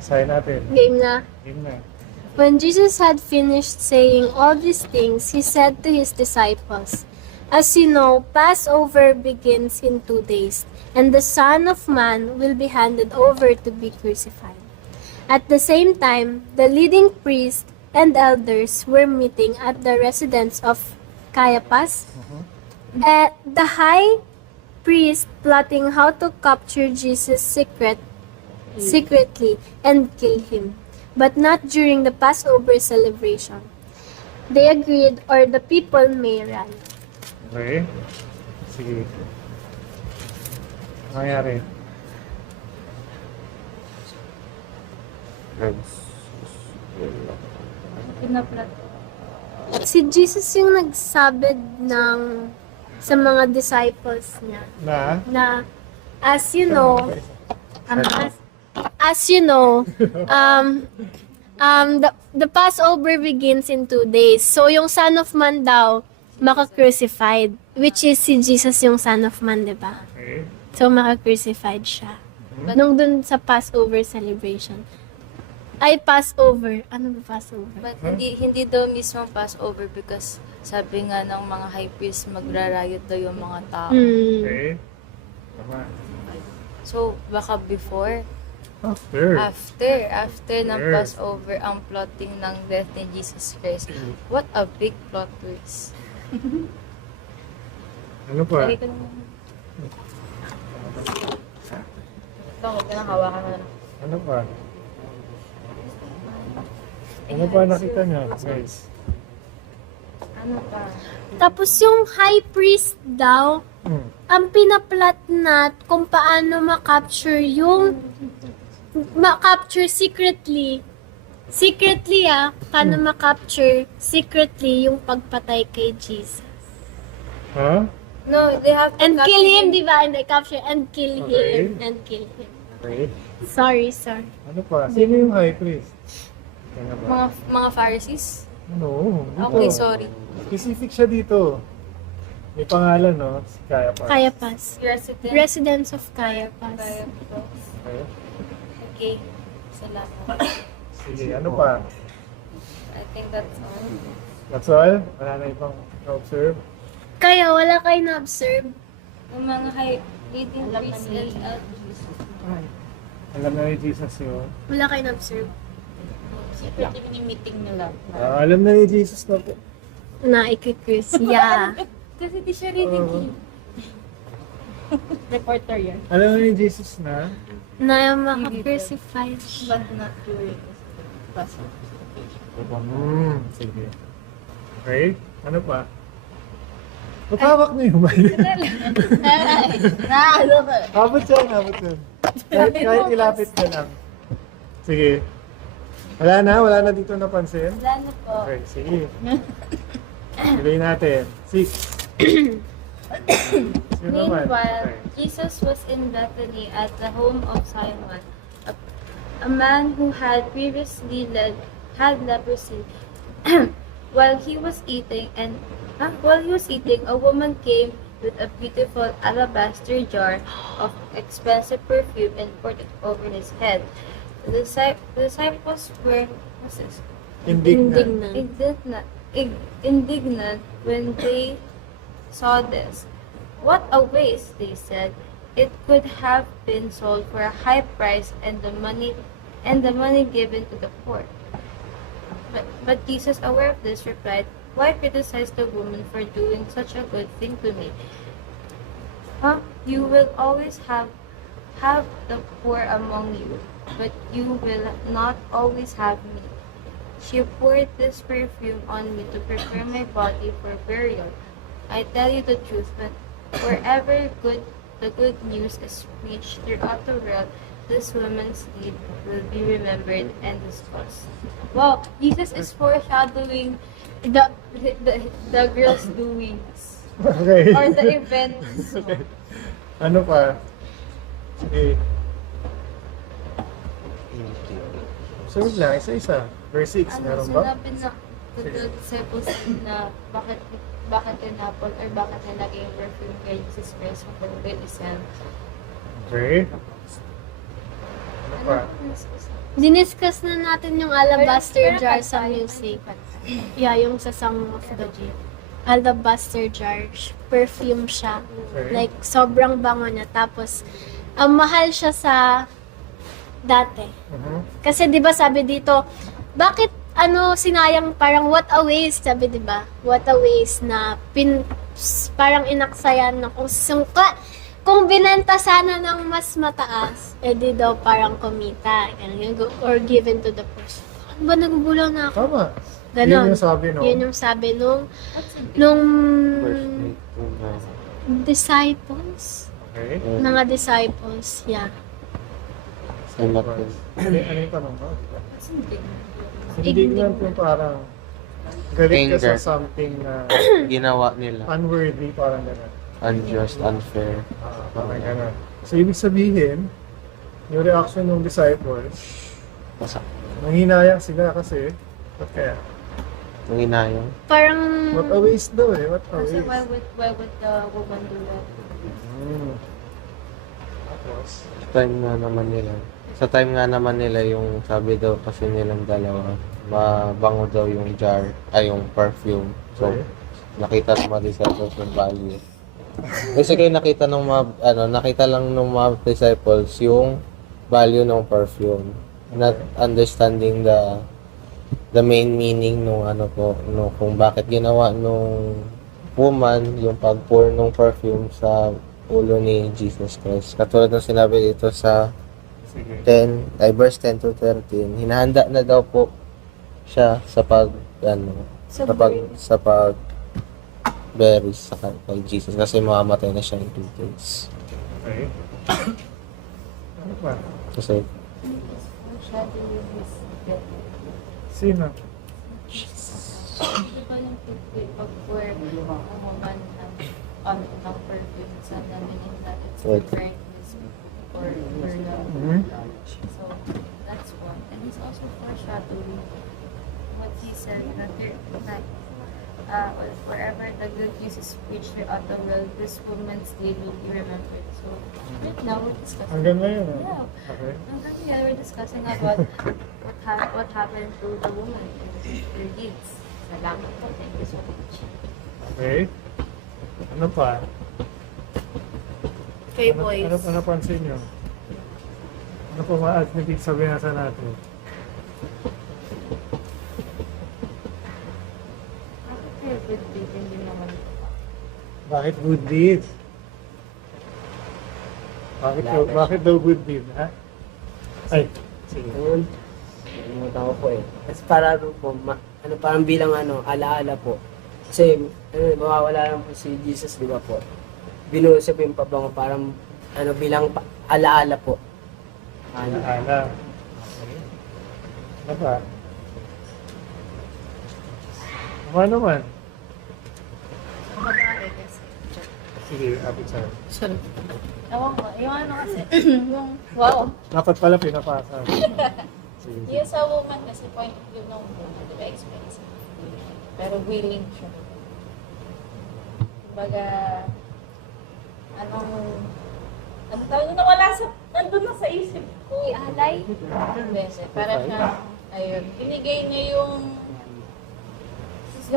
Sign natin. Game na. Game na. When Jesus had finished saying all these things, he said to his disciples, "As you know, Passover begins in 2 days, and the Son of Man will be handed over to be crucified." At the same time, the leading priests and elders were meeting at the residence of Caiaphas. The high priest plotting how to capture Jesus secretly and kill him, but not during the Passover celebration. They agreed, or the people may run. Okay. Sige. Ano nangyari? Pinaplat. Si Jesus yung nagsabi sa mga disciples niya na as you know, the Passover begins in 2 days. So yung Son of Man daw maka-crucified, which is si Jesus yung Son of Man, di ba? Okay. So maka-crucified siya. Nung dun sa Passover celebration. Ay, Passover. Ano ba Passover? But hindi daw mismo Passover because sabi nga ng mga high priest magrarayot daw yung mga tao. Okay. Tama. So, baka before, After. after ng Yes. Passover ang plotting ng death ni Jesus Christ. What a big plot twist. Ano pa? Lagi ko naman. Ito, huwag ka nang hawakan mo na. Ano pa? Ano pa nakita niya, guys? Ano pa? Tapos yung high priest daw, Hmm. ang pinaplat na kung paano ma-capture secretly, paano ma-capture secretly yung pagpatay kay Jesus. Ha? No, they have to And capture kill him, di ba? And capture and kill Okay. him. And kill him. Okay. Sorry. Ano pa? Sino yung high priest? Ano ba? mga Pharisees. Ano? Dito. Okay, sorry. Specific siya dito. May pangalan, no? Si Caiaphas. Caiaphas. Resident. Residence of Caiaphas. Okay. Okay. Salamat. Sige, ano pa? I think that's all. That's all? Wala na ibang na-observe? Kaya wala kayo na-observe? Yung mga leading priests and elders. Alam na ni Jesus yun. Wala kayo na-observe? Secretly mini-meeting nila. Alam na ni Jesus na po. Na ikikris. Yeah. Kasi di siya reading. Reporter yan. Alam na ni Jesus na. Na maka-crucified siya. But not during Passover. Sige. Okay, ano pa? Patawak na yung mic. Ano ba? Abot yan. Kahit ilapit na lang. Sige. Wala na dito napansin? Wala na po. Okay, sige. Tuloy natin. 6. Sino naman? Meanwhile, Okay. Jesus was in Bethany at the home of Simon, a man who had previously had leprosy. While he was eating, a woman came with a beautiful alabaster jar of expensive perfume and poured it over his head. The disciples were Indignant. indignant when they saw this. "What a waste," they said. "It could have been sold for a high price and the money given to the poor." But Jesus, aware of this, replied, "Why criticize the woman for doing such a good thing to me? You will always have the poor among you, but you will not always have me. She poured this perfume on me to prepare my body for burial. I tell you the truth, but wherever the good news is preached throughout the world, this woman's deed will be remembered and discussed." Wow, Jesus is foreshadowing the girl's doings Okay. or the events. Okay. Ano pa? Sige. Observe lang, isa-isa. Verse 6, meron ba? Sinabi na the disciples na bakit tinapon or bakit nilagay yung perfume kay Jesus Christ kung pwede isang. Okay. Ano pa? Diniscuss na natin yung alabaster jar sa music. Yeah, yung sa Song of David. Alabaster jar. Perfume siya. Okay. Like, sobrang bango niya. Tapos, mahal siya sa dati. Kasi 'di ba sabi dito, bakit sinayang, parang what a waste, sabi 'di ba? What a waste na parang inaksayan na kung binenta sana ng mas mataas, di daw parang kumita, or given to the person. Ano ba, nagugulang na ako? Tama. Ganon. Yun yung sabi, no? Yun yung sabi nung First date na disciples. Okay. Mga disciples, yeah. salamat din. Ano yung tanong mo? Indignant yung parang galit ka sa Anger. something na Ginawa nila. unworthy, parang gano'n. Unjust, unfair. Parang gano'n. So, ibig sabihin, yung reaction ng disciples, Pasak. nanghinayang sila kasi, ba't kaya? Nanginayang. Parang, What a waste daw eh, what a Kasi waste. why would the woman do that? Tapos, Sa time nga naman nila yung sabi daw kasi nilang dalawa, mabango daw yung jar, ay yung perfume. So, okay. nakita ng mga disciples yung value. Basically, nakita lang ng mga disciples yung value ng perfume. Not understanding the main meaning nung kung bakit ginawa nung woman yung pag-pour ng perfume sa ulo ni Jesus Christ. Katulad ng sinabi dito sa Sige. verse 10 to 13, hinahanda na daw po siya sa pag bury sa kay Jesus kasi mamamatay na siya in 2 days. Okay. Ano pa? Kasi Foreshadowing his death. Sino? Di ba yung pag-pour ang woman ng perfume sa meaning that it's Right. preparing his for her love. Mhm. So that's one. And he's also foreshadowing what he said that wherever the good news is preached throughout the world, this woman's day will be remembered. So right now we're discussing. Hanggang ngayon, eh. Yeah. Okay. Yeah, we're discussing about what happened to the woman, her deeds. Salamat po. Thank you so much. Okay. Ano pa? Kay Ano pansin nyo? Ano pa ma-add na sabihin natin? Kaya good deed, hindi naman. Bakit good deed? Bakit daw good deed, ha? Ay, sige. Ayun. Nalimutan ko po eh. Kasi para po, parang bilang alaala po. Kasi, mawawala lang po si Jesus, di ba po? Binuo siya po yung pabango, parang, bilang alaala po. Alaala. Okay. Ano pa? Ano naman? Babae kasi. Sige, apit sa'yo. Ewan ko, yung ano kasi, yung, wow. Dapat pala pinapasa. Sige. Yung sa woman kasi point of view ng woman, di ba expensive? Pero willing siya. Kumbaga, ano tawag na wala sa, nandun na sa isip ko. Ialay. Hindi, para siya, ayun, binigay niya yung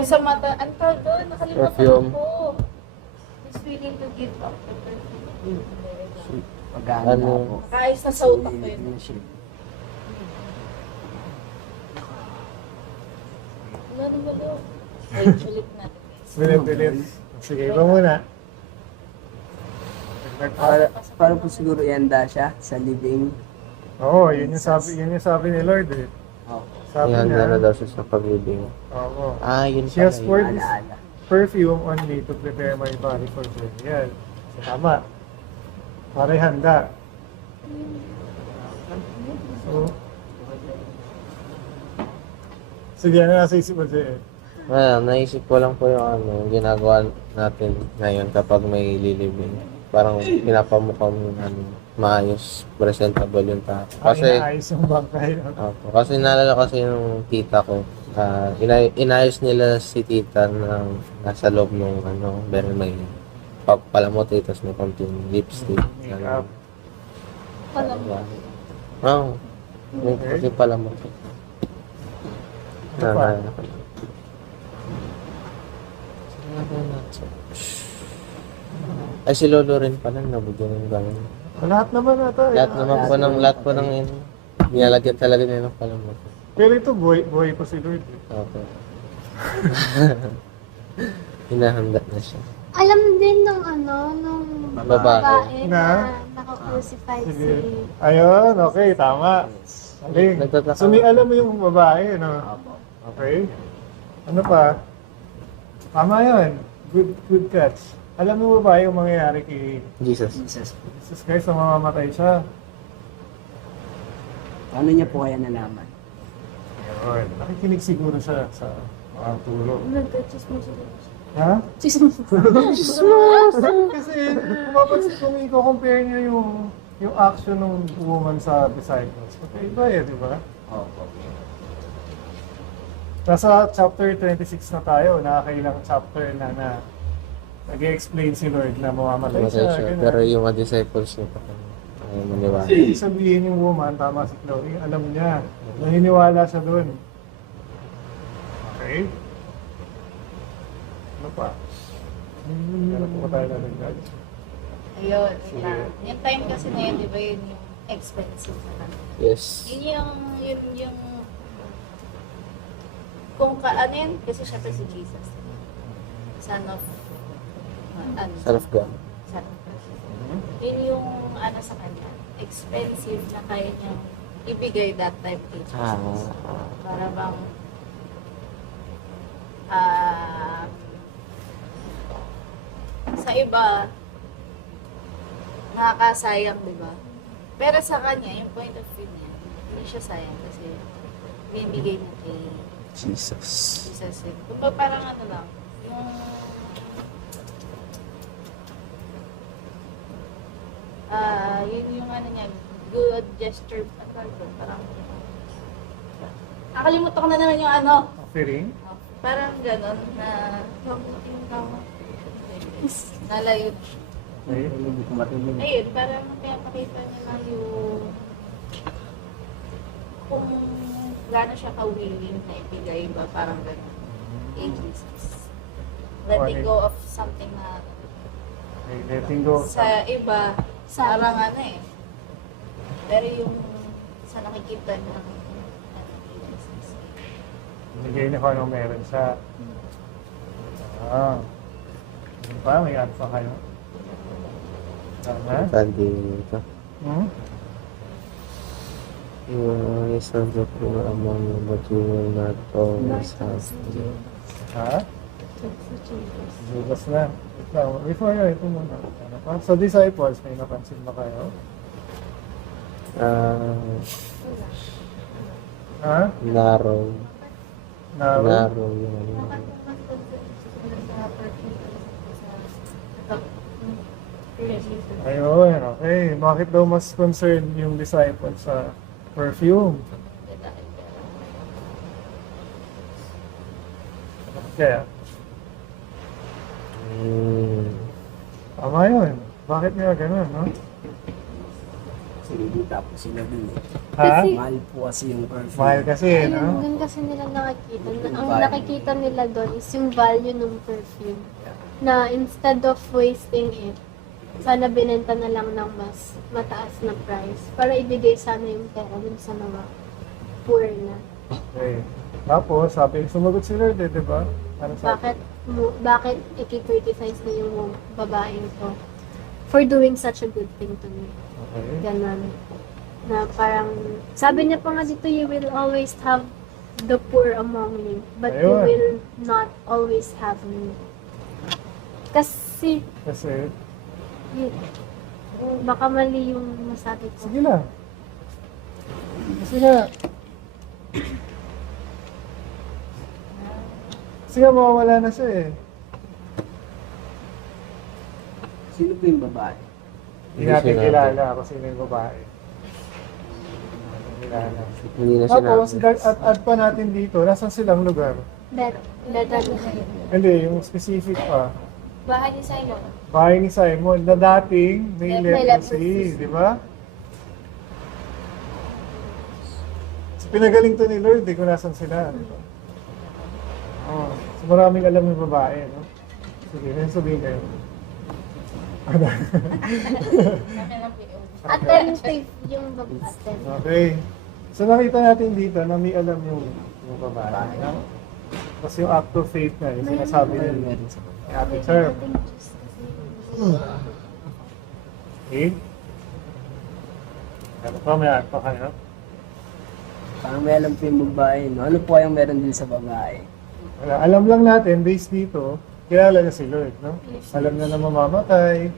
sa mata, ano tawag doon? Nakalimutan Perfume. ko. He's willing to give up the perfume. Pag-aala Ano? po. Nakaayos na sa utak ko yun. Ano ba doon? Wait, ulit natin. Bilit. Sige, iba muna. Para po siguro ihanda siya sa living. Oo, yun yung sabi ni Lord eh. Sabi ihanda na niya, daw siya sa pag-ibig. oo. Yun She has pala poured yun. this Alaala. perfume on me to prepare my body for burial. So, tama. Para handa. So, sige, ano nasa isip mo siya eh? Naisip ko lang po yung ginagawa natin ngayon kapag may lilibing. Parang pinapamukha mo maayos, presentable yung tao. Kasi, Inaayos yung bangkay. kasi naalala kasi yung tita ko, inayos nila si tita ng nasa loob ng very may palamot tapos may konting lipstick. Makeup. Diba? Oh. May kasi pala mo. Ano pa? Ay, si Lolo rin pala, nabigyan ng gano'n. Lahat naman ata. Lahat po ng nilalagyan talaga niya ng palaman. Pero ito, buhay pa si Lord. Okay. Hinahanda na siya. Alam din nung nung Babae. babae Na? na naka-crucify si... Sige. Ayun, okay, tama. Galing. Nagtataka. So, may alam mo yung babae, no? Okay. Ano pa? Tama yun. Good catch. Alam mo ba yung mangyayari kay Jesus. Jesus po. Jesus Christ na mamamatay siya? Paano niya po kaya nalaman? Ayun. Nakikinig siguro siya sa mga turo. Nagka-chismis siya. Ha? Chismis. Kasi kung i-compare niyo yung action ng woman sa disciples, magkaiba eh, di ba? Opo. Nasa chapter 26 na tayo, nakakailang chapter na nag-explain si Lord na mamamatay Mamatay siya. siya. ganun. Pero yung mga disciples niya pa ay maniwala. Ibig sabihin yung woman, tama si Chloe, alam niya, naniniwala siya doon. Okay? Ano pa? Ano po tayo nalagdag? Ayun, yun lang. Yung time kasi na yun, di ba yun yung expensive sa kanila. Yes. Yun yung kung ano yun, kasi syempre si Jesus. Son of Son of God. Son of God. Yun yung ano sa kanya, expensive na kaya niyang ibigay that time kay Jesus. Para bang sa iba nakakasayang, di ba? Pero sa kanya, yung point of view niya, hindi siya sayang kasi binibigay niya kay Jesus. Jesus. Kung ba parang ano lang, yung yun yung ano niya, good gesture, parang nakalimutan ko na naman yung ano, Offering? parang gano'n na nalayo. Okay. Hindi ko matuloy. Ayun, parang makita niya na yung kung gaano siya ka-willing na ibigay ba, parang gano'n. Kay Jesus. Letting go of something na Okay, letting go. sa iba, parang ano eh. Pero yung sa nakikita niya ng Jesus. Bigay niya kung anong meron siya. Ano pa? May add pa kayo? Tama? Tandi ito. Hmm? Is of the poor among you, but you will not always have to. Ha? Judas na. Wait lang. Before yun, ito muna. Ano pa? So, disciples, may napansin ba kayo? Ha? Narrow. Narrow? Narrow yung ano. Ayun, okay. Bakit daw mas concerned yung disciples sa perfume? Kaya, tama yun. Bakit nga ganun, no? Kasi hindi tapos sila dun eh. Ha? Kasi- Mahal po kasi yung perfume. Mahal kasi, Ayun, no? doon kasi nila nakikita. Ang Value. nakikita nila doon is yung value ng perfume. Na instead of wasting it, sana binenta na lang ng mas mataas na price para ibigay sana yung pera dun sa mga poor na. Okay. Tapos, sabi, sumagot si Lord, eh, di ba? Ano sabi? Bakit i-criticize niyo yung babaeng to for doing such a good thing to me? Okay. Ganon. Na parang, sabi niya pa nga dito, you will always have the poor among you, but you Ayun. will not always have me. Kasi, Kasi, baka mali yung masabi ko. sige lang. Kasi nga, kasi nga mawawala na siya eh. Sino po yung babae? Hindi Hindi natin sinabi. kilala kung sino yung babae. Kilala. Hindi na Tapos, sinabi. add pa natin dito, nasan silang lugar? Better. Hindi, yung specific pa. Bahay ni Simon. Bahay ni Simon, na dating may May leprosy, leprosy. di ba? Pinagaling to ni Lord, kung nasan sila. Oh, so maraming alam yung babae, no? Sige, yan sabihin kayo. Attentive yung babae. Okay. So nakita natin dito na may alam yung babae. No? Tapos yung act of faith na, yung sinasabi nila. Yung ate term. Okay? Ano pa, may act pa kayo? Parang may alam po yung babae, no? Ano po yung meron din sa babae? Wala. Alam lang natin, based dito, kilala niya si Lord, no? Alam niya na mamamatay.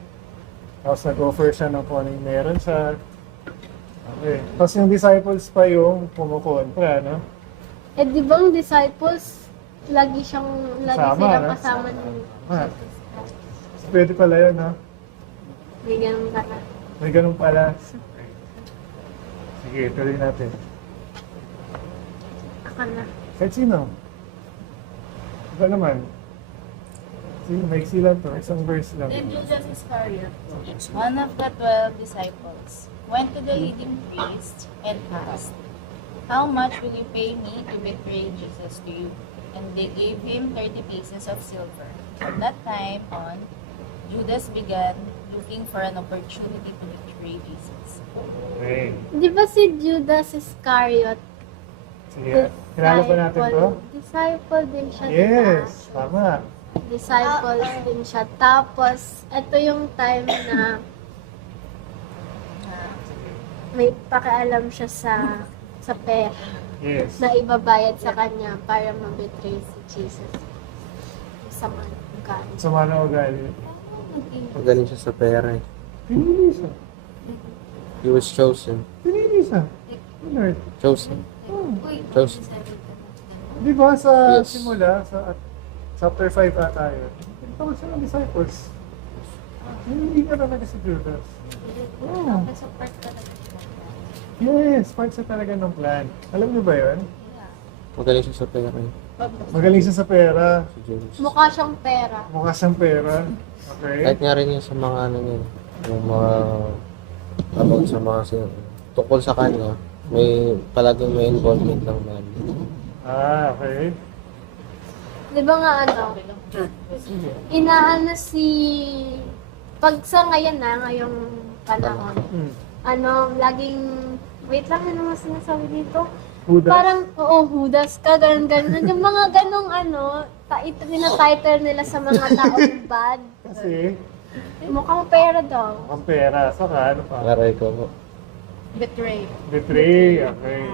Tapos nag-offer siya ng kung ano yung meron siya. Okay. Tapos yung disciples pa yung kumukontra, no? Eh, di ba ang disciples, lagi Kasama, silang no? kasama ng Ah. So, pwede pala yun, no? may ganun ka na. May ganun pala. Sige, tuloy natin. Ako na. Kahit sino? Iba naman. Sige, may sila to. Isang verse lang. Then Judas Iscariot, one of the 12 disciples, went to the leading priest and asked, "How much will you pay me to betray Jesus to you?" And they gave him 30 pieces of silver. From that time on, Judas began looking for an opportunity to betray Jesus. Okay. Di ba si Judas Iscariot? Sige. Kilala ba natin to? Disciple din siya. Yes. diba? Tama. Disciples din siya. Tapos, ito yung time na may pakialam siya sa pera Yes. na ibabayad sa kanya para mabetray si Jesus. Sama ng galing. Sama na ugali. Magaling siya sa pera eh. Pinili siya. He was chosen. Pinili siya. Lord. Chosen. Uy, Chosen. Di ba sa Yes. simula, sa chapter 5 ata yun, tawag siya ng disciples. Hindi ka talaga si Judas. Oh. nasa part talaga siya. Yes, part siya talaga ng plan. Alam niyo ba yun? Magaling siya sa pera eh. Magaling siya sa pera. Si Jesus. Mukha siyang pera. Mukha siyang pera. Okay. Kahit nga rin yun sa mga ano yun, yung mga about sa mga tungkol sa kanya, may palaging may involvement ng man. Ah, okay. Di ba nga inaano si... Pag sa ngayon ngayong panahon, laging... Wait lang, ano mas sinasabi dito? Judas. Parang, Judas ka, ganun. Yung mga ganong tinatitle nila sa mga taong bad. Kasi, Mukhang pera daw. ang pera. Saka, ano pa? Aray ko po. Betray. Betray. Okay.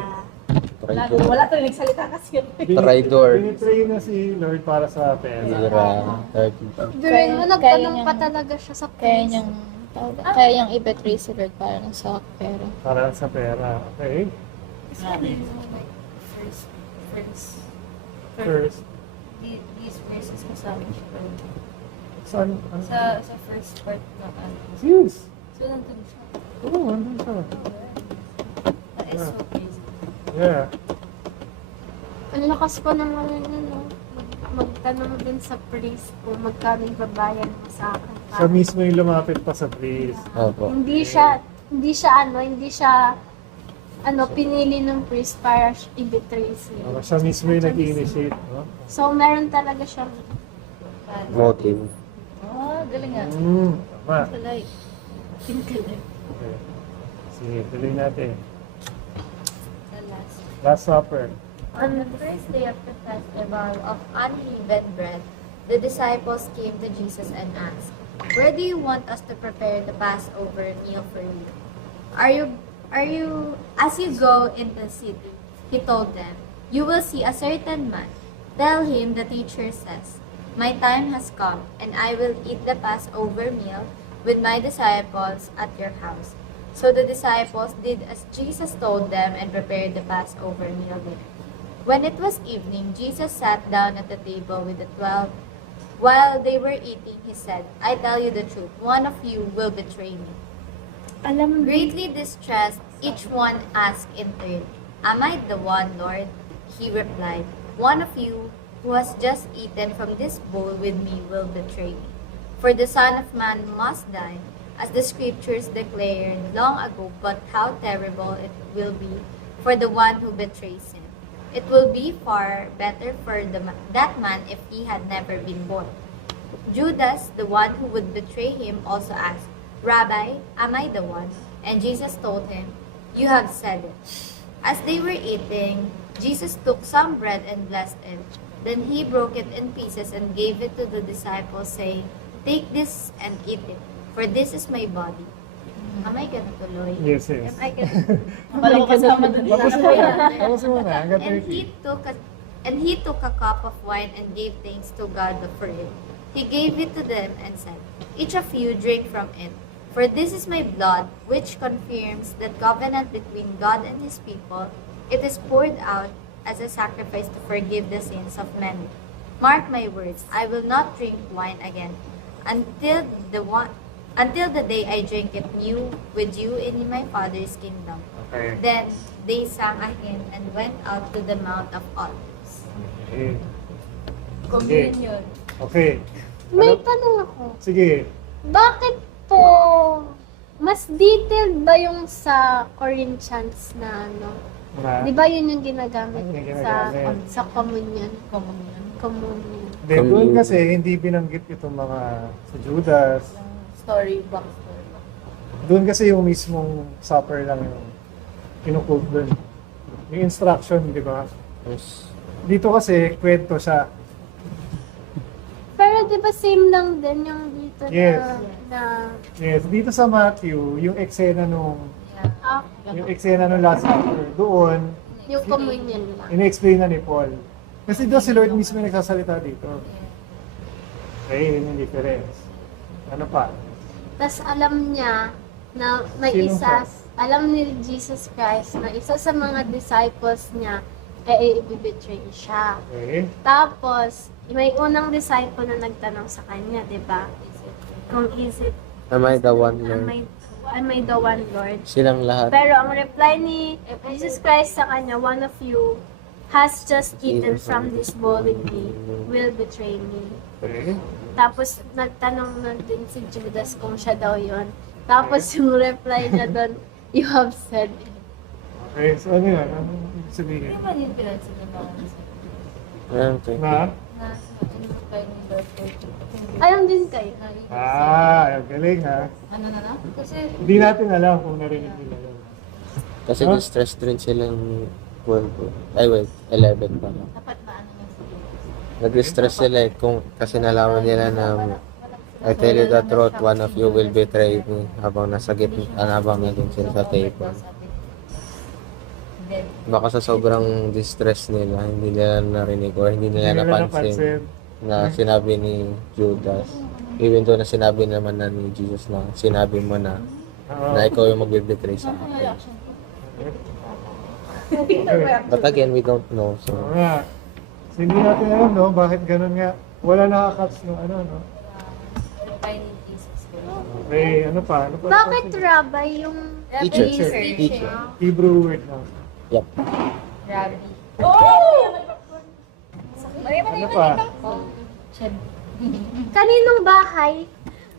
Traitor. Wala to nagsalita kasi yun. Traitor. Binitray na si Lord para sa pera. Hira. 30. During mo, Kaya nagtanong niyang- pa talaga siya sa Kaya priest. niyang kaya niyang i-betray si Lord para lang sa pera. Para sa pera. Okay. First. These verses kasama siya. Saan? Ano? Sa first part na ano. Yes. So, nandun siya. Oo, andun siya. That is so crazy. Yeah. Ang lakas pa naman magtanong din sa priest kung magkano yung babayan mo sa akin. Siya mismo yung lumapit pa sa priest. Opo. Hindi siya pinili ng priest para i-betray siya. Siya mismo yung nag-initiate. No? So, meron talaga siyang Motive. Galing nga. Tama. Like, Okay. Sige, tuloy natin. The last. Last Supper. On the first day of the festival of unleavened bread, the disciples came to Jesus and asked, "Where do you want us to prepare the Passover meal for you? As you go in the city," he told them, "you will see a certain man. Tell him the teacher says, 'My time has come, and I will eat the Passover meal with my disciples at your house.'" So the disciples did as Jesus told them and prepared the Passover meal there. When it was evening, Jesus sat down at the table with the 12. While they were eating, he said, "I tell you the truth, one of you will betray me." Greatly distressed, each one asked in turn, "Am I the one, Lord?" He replied, "One of you who has just eaten from this bowl with me will betray me. For the Son of Man must die, as the scriptures declared long ago, but how terrible it will be for the one who betrays him. It will be far better for that man if he had never been born. Judas, the one who would betray him, also asked, Rabbi, am I the one? And Jesus told him, You have said it. As they were eating, Jesus took some bread and blessed it. Then he broke it in pieces and gave it to the disciples, saying, Take this and eat it, for this is my body. Am I gonna tuloy? Yes, yes. Am I gonna... Wala ko kasama dun. Tapos mo na, hanggang And 30. he took a cup of wine and gave thanks to God for it. He gave it to them and said, Each of you drink from it, for this is my blood, which confirms the covenant between God and his people. It is poured out as a sacrifice to forgive the sins of many. Mark my words, I will not drink wine again until the day I drink it new with you in my Father's kingdom. Okay. Then they sang a hymn and went out to the Mount of Olives. Okay. Communion. Okay. May Ano? tanong ako. Sige. Bakit po mas detailed ba yung sa Corinthians na ano? Na, Di ba yun yung ginagamit Ano yung sa ginagamit? sa communion? Communion. Communion. Then, doon kasi hindi binanggit itong mga sa Judas. Story, back story. Doon kasi yung mismong supper lang yung kinukote doon. Yung instruction, di ba? Yes. Dito kasi, kwento siya. Pero di ba same lang din yung dito Yes. na Yes, dito sa Matthew, yung eksena nung Last Supper, doon, yung communion lang. ina-explain na ni Paul. Kasi doon si Lord mismo yung nagsasalita dito. Okay, yun yung difference. Ano pa? Tapos alam niya na may Sino isa, alam ni Jesus Christ na isa sa mga disciples niya ay i-betray siya. Okay. Tapos, may unang disciple na nagtanong sa kanya, di ba? Kung is it, Am I the one, am Lord? I the one, Lord? Silang lahat. Pero ang reply ni Jesus Christ sa kanya, one of you has just eaten from this bowl with me, will betray me. Okay. Tapos nagtanong na din si Judas kung siya daw yon. Tapos yung reply niya doon, you have said it. Okay, so ano yan? Ano ibig sabihin? Hindi man yung pinansin ng mga Okay. Na? na ano kayo ni Lord Ayun din kayo. Ang galing ha. Ano na? Kasi Hindi natin alam kung narinig nila yun. Kasi Huh? distress din silang 12. Ay, wait. 11 pa lang. dapat maano na sila. Nag-distress sila eh, kung kasi nalaman nila na I tell you the truth, one of you will betray me habang nasa gitna, habang nandun sila sa table. Then, Baka sa sobrang distress nila, hindi nila narinig or hindi nila napansin na sinabi ni Judas. Even though na sinabi naman na ni Jesus na sinabi mo na Oo. na ikaw yung mag-betray sa ano akin. reaction? But again, we don't know. So, Oo nga. So, hindi natin alam, no? Bakit ganun nga? Wala nakakats no ano, no? Reply ni Jesus. Okay, ano pa? Ano pa? Bakit rabbi yung teacher. Rabbi? Teacher. Hebrew word na. Yep. Rabbi. Ano pa? Kaninong bahay?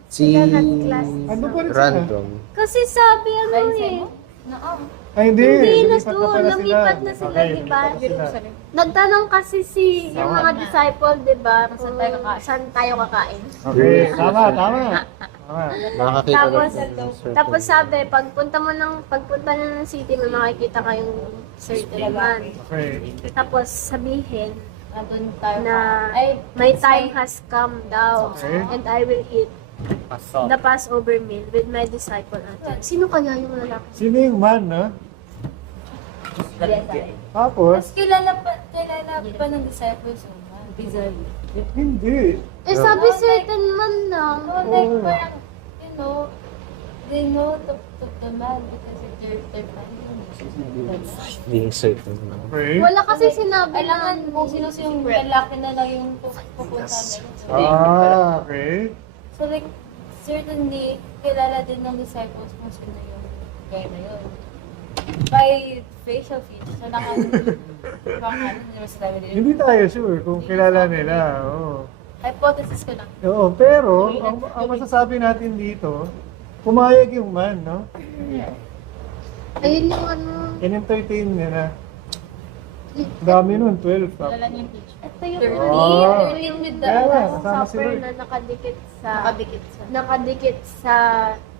Si Class. Ano pa rin sila? random. Kasi sabi ano eh. Ay, hindi. Hindi, Lumipat doon. pala sila. Lumipat na sila, Okay, di ba? lumipat na sila. Nagtanong kasi yung mga disciple, di ba? Saan tayo kakain? Saan tayo kakain? Okay, tama. Tama. Nakakita Tapos, lang ng certain- tapos sabi, pagpunta nyo ng city, may makikita kayong certain man. Okay. Tapos sabihin Nandun tayo na ay, my time has come daw Okay. and I will eat the Passover meal with my disciple natin. Sino kaya yung lalaki? Sino yung man, no? Tapos, kilala pa ng disciples yung man. Bizarre. hindi. Eh sabi certain man lang. No, like parang, you know, they know the man because they're Being certain. Okay. Wala kasi sinabi Kailangan lang. kung sino yung lalaki na lang yung pupunta na Okay. So like, certainly, kilala din ng disciples kung sino yung guy na yun. By facial features, so baka hindi mo sinabi nila. Hindi tayo sure kung kilala nila. Oo. Hypothesis ko lang. Oo, pero ang masasabi natin dito, pumayag yung man, no? Ayun yung ano. In-entertain niya na. Dami nun, 12. Dala niyo yung teacher. Ito yung Oh. early with the Kaya nga, Last kasama si Supper Lord. na Nakadikit sa...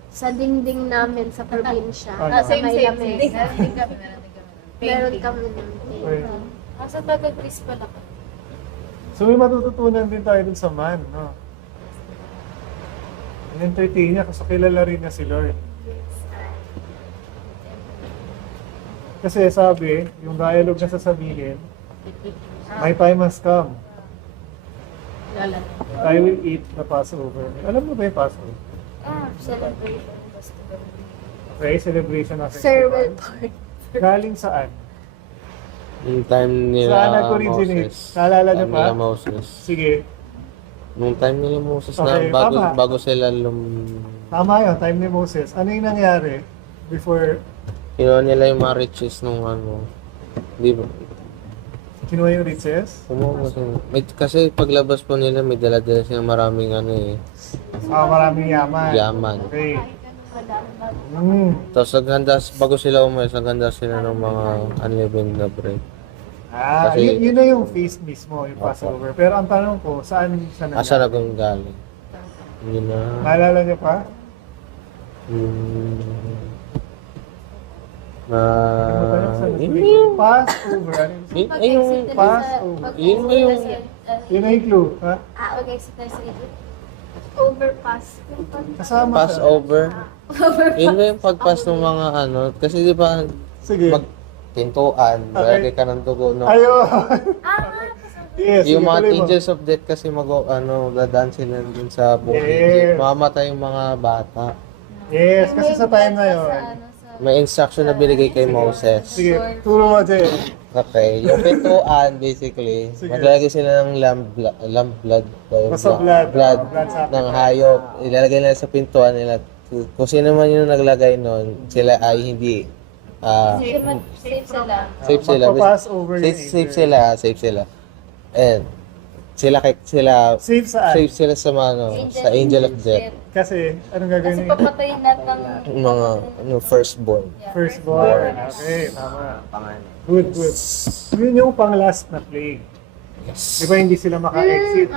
sa dingding namin sa probinsya. Ah, Sa may same. lamesa. Meron din kami. Meron Painting. kami ng Okay. Sa taga-Greece pala ka. So may matututunan din tayo dun sa man, no? In-entertain niya kasi kilala rin niya si Lord. Kasi sabi, yung dialogue na sasabihin, my time has come. Lala. I will eat the Passover. Alam mo ba yung Passover? celebration. Okay, celebration of Farewell festival. part. Galing saan? Yung time nila Saan nag-originate? Moses. Naalala niyo Time pa? nila Moses. Sige, Nung time nila Moses Okay, na bago, tama. bago sila tama yun, time ni Moses. Ano yung nangyari before kinuha nila yung mga riches nung ano. Di ba? kinuha yung riches? Kumuha mo sila. Kasi paglabas po nila, may dala-dala silang maraming ano eh. Maraming yaman. Yaman. Okay. Tapos bago sila umalis, naghanda sila ng mga unleavened na bread. Kasi- Yun na yung feast mismo, yung Passover. Pero ang tanong ko, saan siya nangyari? Asa na kung galing? Yun na. Naalala niyo pa? Yun yung... Passover. Ano yun? Yun yung... Passover. Yun ba yung... Yun na yung clue. Ha? Okay, so there's Egypt. Overpass. Kasama siya. Passover. Yun ba yung pagpas ng mga ano? Kasi di ba Sige. magpintuan, lagay ka ng dugo, no? Ayun. Yes, Yung sige, mga tuloy mo. angels of death kasi dadaan sila dun sa buong Yes. Egypt. Mamamatay yung mga bata. Yes, kasi sa time na yun. May instruction na binigay kay Moses. Sige, turo mo, Jay. Okay, yung pintuan basically, Sige. maglalagay sila ng lamb blood, Basta blood. blood Blood sacrifice. ng hayop. Ilalagay nila sa pintuan nila. Kung sino man yung naglagay nun, sila ay hindi Safe sila. safe sila. Magpapass over yung Safe angel. sila, safe sila. And sila Safe saan? safe sila sa mga ano, sa angel of death, Kasi, anong gagawin Kasi niya? papatayin lahat ng... mga firstborn. Firstborn. Okay, tama. Good, good. Yun yung pang-last na plague. Di ba hindi sila maka-exit?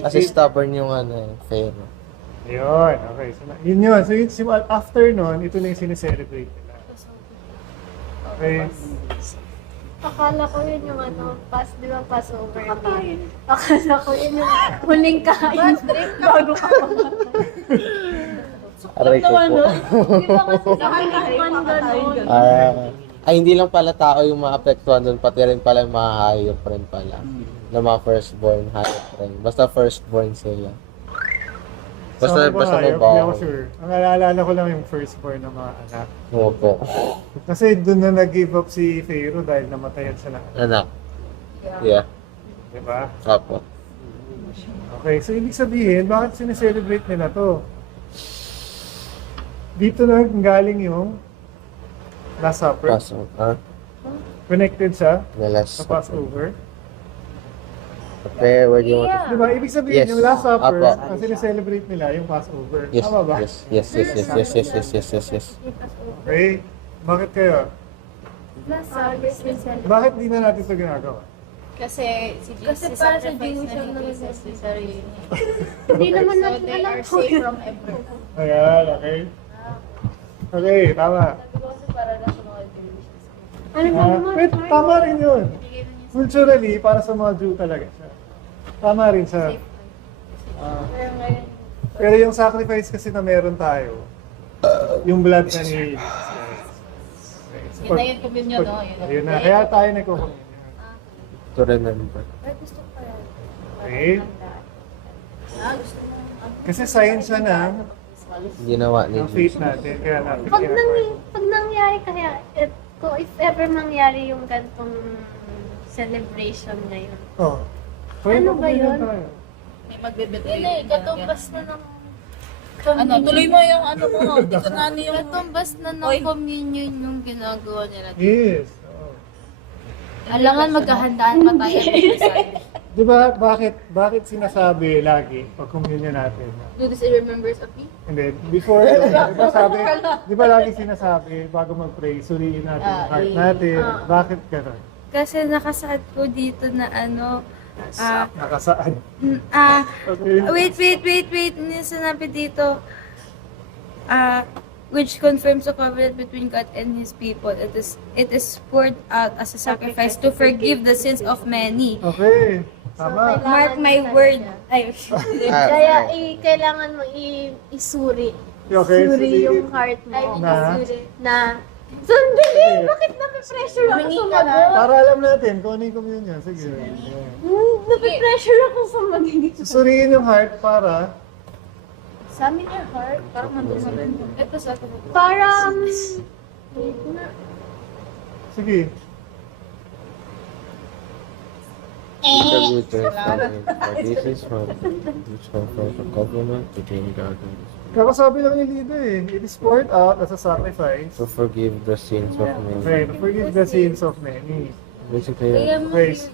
Kasi stubborn yung ano, Pharaoh. Ayun, okay. So, yun yun. So, after nun, ito na yung sineselebrate nila. Okay. Akala ko yun yung ano, di ba Passover meal? Akala ko yun yung huling kain bago ka Aray ko po. Di ba kasi nakalikpan ganun? Ay, hindi lang pala tao yung maapektuhan doon, pati rin pala yung mga hayop rin pala. Na mga firstborn, hayop rin. Basta firstborn sila. Basta, Sama ko basta nga, may hindi ako bawa. sure. Ang alala ko lang yung firstborn ng mga anak. Oo po. Kasi doon na nag-give up si Pharaoh dahil namatayan siya ng anak. Anak. Yeah. Di ba? Apo. Okay, so ibig sabihin, bakit sineselebrate nila to? Dito na galing yung Last Supper. Paso. Ah? Connected siya Nalas. sa Passover. Okay, where do you want to... Di ba? Ibig sabihin, Yes. yung Last Supper, Apo. ang sineselebrate nila yung Passover. Yes, Tama ba? yes. Okay. Bakit kaya? Bakit di na natin ito ginagawa? Kasi si Jesus para sa sacrifice Jewish na ang ni Jesus sa sarili niya. Hindi naman So natin they alam are po safe yun. from everyone. Ayan, okay. Okay, tama. Kasi para lang sa mga Jewish. Ano ba naman? Wait, tama rin yun. Culturally, para sa mga Jew talaga siya. Tama rin siya. Pero ngayon, Pero yung sacrifice kasi na meron tayo, yung blood na ni yun na yung communion, no? Ayun na, kaya tayo nagkukunin. To remember. Okay? Kasi sign siya ng Ginawa ni faith Jesus. natin. Kaya natin Pag, ginagawa. pag nangyari kaya, if ever mangyari yung gantong celebration ngayon, Oh. Ano ba yun? Tayo. May magbibigay. Yun eh, katumbas na ng Ano, tuloy mo yung ano mo. Hindi ko na ano yung... katumbas na ng Oy. communion yung ginagawa nila. Yes. Oh. Alangan magkahandaan pa tayo ng design. Di ba, bakit sinasabi lagi pag communion natin? Do this in remembrance of me? And then, before, di ba lagi sinasabi, bago mag-pray, suriin natin yung heart natin. Bakit gano'n? Kasi nakasaad po dito na ano, Nakasaan. wait. Yung sinabi dito, which confirms the covenant between God and His people. It is poured out as a sacrifice to forgive the sins of many. Okay. Tama. Mark my word. Ay, Kaya kailangan mo isuri. Okay, Suri sige. yung heart mo. Na? Na, sandali! Bakit nape-pressure ako sumagot? Para alam natin kung ano yung communion. Sige. Yeah. Nape-pressure ako sumagot. Susuriin yung heart para Examine your heart. Parang nandun. Ito sa akin. Parang, sige. This is for the covenant between God and His people. Kakasabi lang ni Lido eh. It is poured out as a sacrifice. To forgive the sins of men. Okay, to forgive the sins of many. Basically, Kaya mo Praise.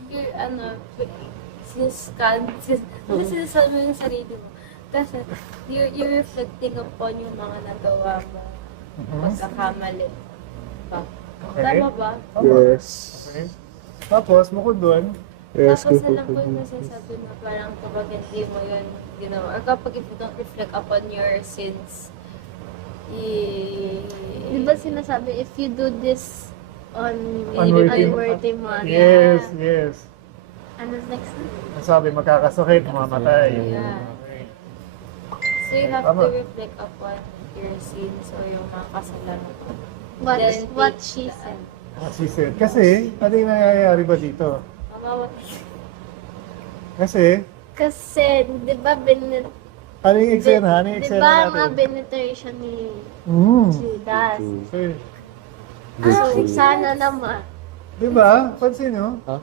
kasi sinasabi mo yung sarili mo. Kasi you're reflecting upon yung mga nagawa mo. Pagkakamali. Ba? Okay. Tama ba? yes. Okay. Tapos, bukod doon, Yes, Tapos alam ko yung nasasabi na parang kapag hindi mo yun ginawa, or kapag if you don't reflect upon your sins, di ba sinasabi, if you do this on Unworthy. unworthy man. yes, yes. Ano next? Ang sabi, magkakasakit, mamamatay. Yeah. Okay. so you have Tama. to reflect upon your sins or yung mga kasalanan mo. What she said. What she said. Kasi, ano yung nangyayari ba dito? Kasi, Kasi, di ba, ano yung eksena? Ano yung di eksena ba nga natin? binitray siya ni Judas? Okay. Sana naman. Di ba? Pansin nyo? Huh?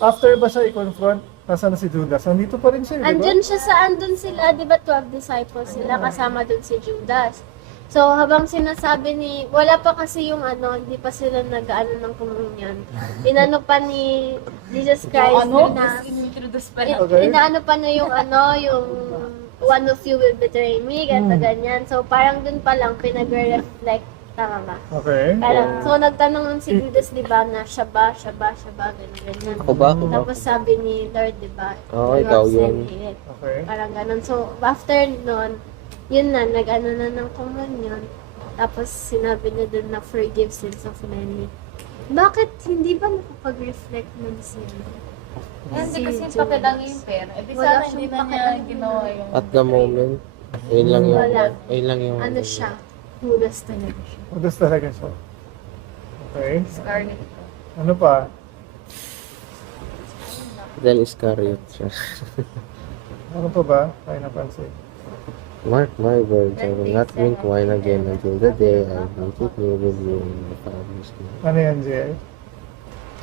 After ba siya i-confront, nasaan na si Judas? Nandito pa rin siya, di ba? Andun sila, di ba 12 disciples sila, kasama dun si Judas. So, habang sinasabi wala pa kasi yung hindi pa sila nag-ano ng komunyon. Inano pa ni Jesus Christ na, Introduce pa Okay. inaano pa na yung yung one of you will betray me, ganyan. So, parang dun pa lang, pinag-reflect, tama ba? Okay. Parang, so nagtanong nun si Judas, di ba, na siya ba, ganyan. Ako ba? Tapos sabi ni Lord, di ba, Oo, "You ikaw have yun." said it. Okay. Parang ganun. So, after nun, yun na, nag-ano na ng komunyon. Tapos, sinabi na dun na forgive sins of many. Bakit hindi ba nakapag-reflect nun si Hindi kasi Judas? pakilang yung pera. Eh, di Wala sana hindi siyang na niya pakialam. ginawa yung... At the moment, yun lang yung... Wala. Yun lang yung... Ano siya? Judas talaga siya. Udas talaga siya. Okay. Scarlet. Ano pa? Dahil Iscariot siya. Ano pa ba? Tayo napansin. Mark my words, I will not drink wine again until the day I drink it new with you in the Father's name. Ano yan, Jay?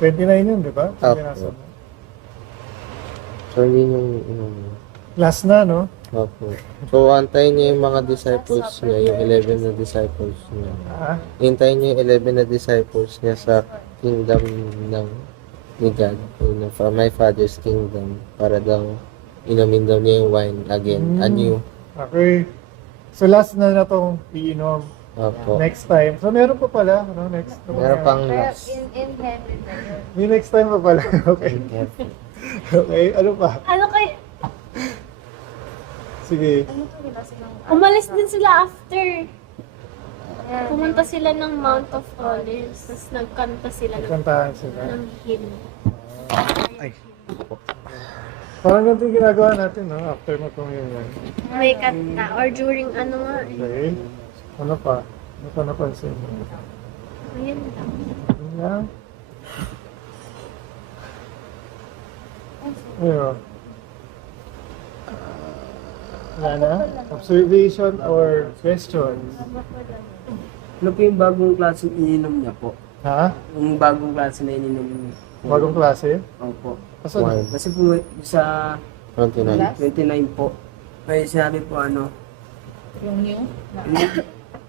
29 yun, di ba? Apo. Binasa mo. So, yun yung... Last na, no? Opo. So, antayin niya yung mga disciples niya, yung 11 na disciples niya. Ah, Hintayin niya yung 11 na disciples niya sa kingdom ng ni God, my Father's kingdom, para daw inumin daw niya yung wine again, anew. okay. So last na tong iinom. Opo. Next time. So meron pa pala, no? Next. Meron pang Pero last. in heaven na yun. May next time pa pala. Okay. Okay, ano pa? Ano kay Sige. Ano to nila silang... umalis din sila after. Pumunta sila ng Mount of Olives. Tapos nagkanta sila Kantahan sila. ng hymn. Parang ganito yung ginagawa natin, no? After mag-communion. May kanta. Or during ano nga eh. Okay. Ano pa? Ano pa napansin mo? Ayun lang. Ano lang? Ayun. Wala na? Observation or questions? Ano po yung bagong klase ininom niya po? Ha? Yung bagong klase na ininom niya. Bagong klase? Opo. Kaso, Wine. Kasi po sa 29. 29 po, may sinabi po Yung new?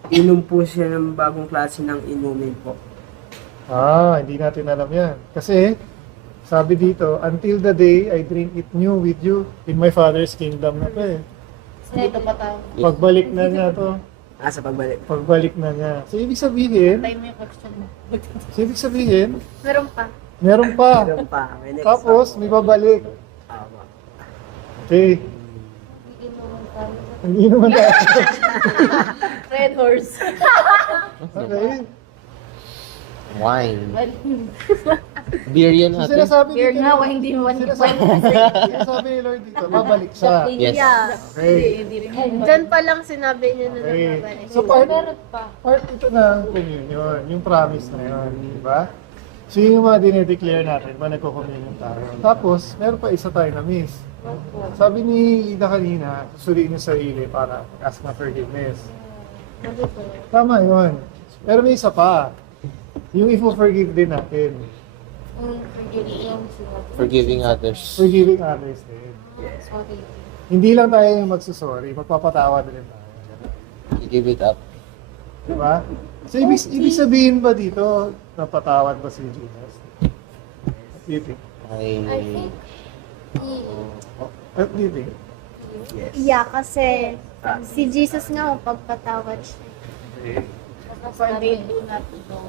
inom po siya ng bagong klase ng inumin po. hindi natin alam yan. Kasi, Sabi dito, until the day I drink it new with you in my Father's kingdom na to eh. Dito pa tayo. Pagbalik na niya to. Sa pagbalik. Pagbalik na niya. So, ibig sabihin, Tayo mo yung question mo. Meron pa. meron pa. Meron pa. May next Tapos, may babalik. Tama. Okay. Hindi naman tayo. Red horse. Okay. Wine. Beer yan So, natin. sinasabi Beer dito, nga, hindi mo sinasabi ni Lord dito, babalik siya. Yes. Yeah. Okay. Hindi rin Diyan pa lang sinabi niya na Okay. nababalik. So, part ito ng communion, yung promise na yun, di ba? So, yun yung mga dinedeclare natin, ba nagko-communion tayo. Tapos, meron pa isa tayo na miss. Sabi ni Ida kanina, susuriin yung sarili para ask na forgiveness. Tama yun. Pero may isa pa. Yung i-forgive din natin. Forgiving others. Forgiving others din. Sorry. Hindi lang tayo yung magsusorry, magpapatawad din tayo. Give it up. Diba? So, ibig sabihin ba dito, napatawad ba si Jesus? What do you think? Ay, I think What do you think? Yeah, kasi si Jesus nga mapagpatawad siya. For they do not know.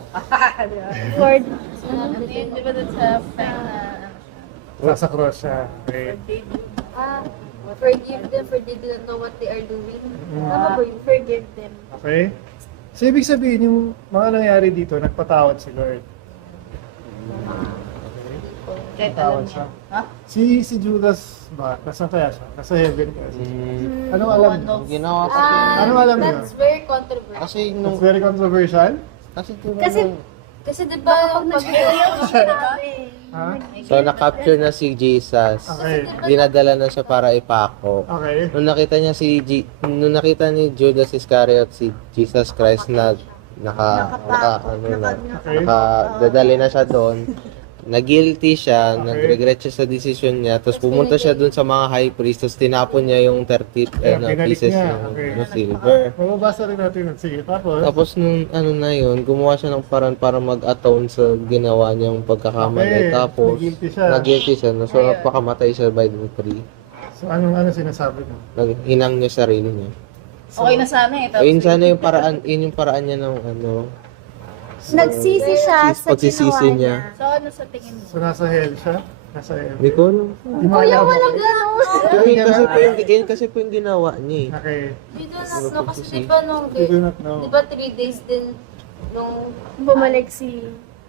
Lord, Ano yun, di ba dun sa friend na ano siya? Nasa cross siya. Okay. They do forgive them for they do not know what they are doing. tama ba yun? Forgive them. Okay? So, ibig sabihin, yung mga nangyari dito, nagpatawad si Lord. Kahit Nagpatawad alam niya. siya. Ha? Si Judas ba? Nasaan kaya siya? Nasa heaven kaya siya? Anong alam niyo? ang ginawa kasi, Anong alam niyo? That's very controversial. kasi It's nung, very controversial. Kasi- Kasi diba, Ha? so na-capture na si Jesus. Okay. Dinadala na siya para ipako. Okay. Nung nakita niya nung nakita ni Judas Iscariot si Jesus Christ na dadali na siya doon, na-guilty siya, nag-regret siya sa decision niya, tapos pumunta siya doon sa mga high priest, tapos tinapon niya yung 30 Pinalik pieces niya. ng Okay. ng silver. Mababasa rin natin yun. Sige, tapos. Tapos nung ano na yun, gumawa siya ng paraan para mag-atone sa ginawa niyang pagkakamali. Okay. Tapos, Nag-guilty siya. nag-guilty siya. So, napakamatay siya by the tree. So, ano sinasabi niyo? Hinang niya sarili niya. Okay na sana eh. O yun sana yung paraan, yun yung paraan niya ng ano, Nagsisi siya sa pagsisisi ginawa niya. niya. So ano sa tingin mo? So, nasa hell siya? Nasa hell. Hindi ko alam. Kuya, walang gano'n. Kasi po yun kasi po yung ginawa niya eh. Okay. you do not know kasi diba nung, We do not know. diba 3 days din nung Bumalik si...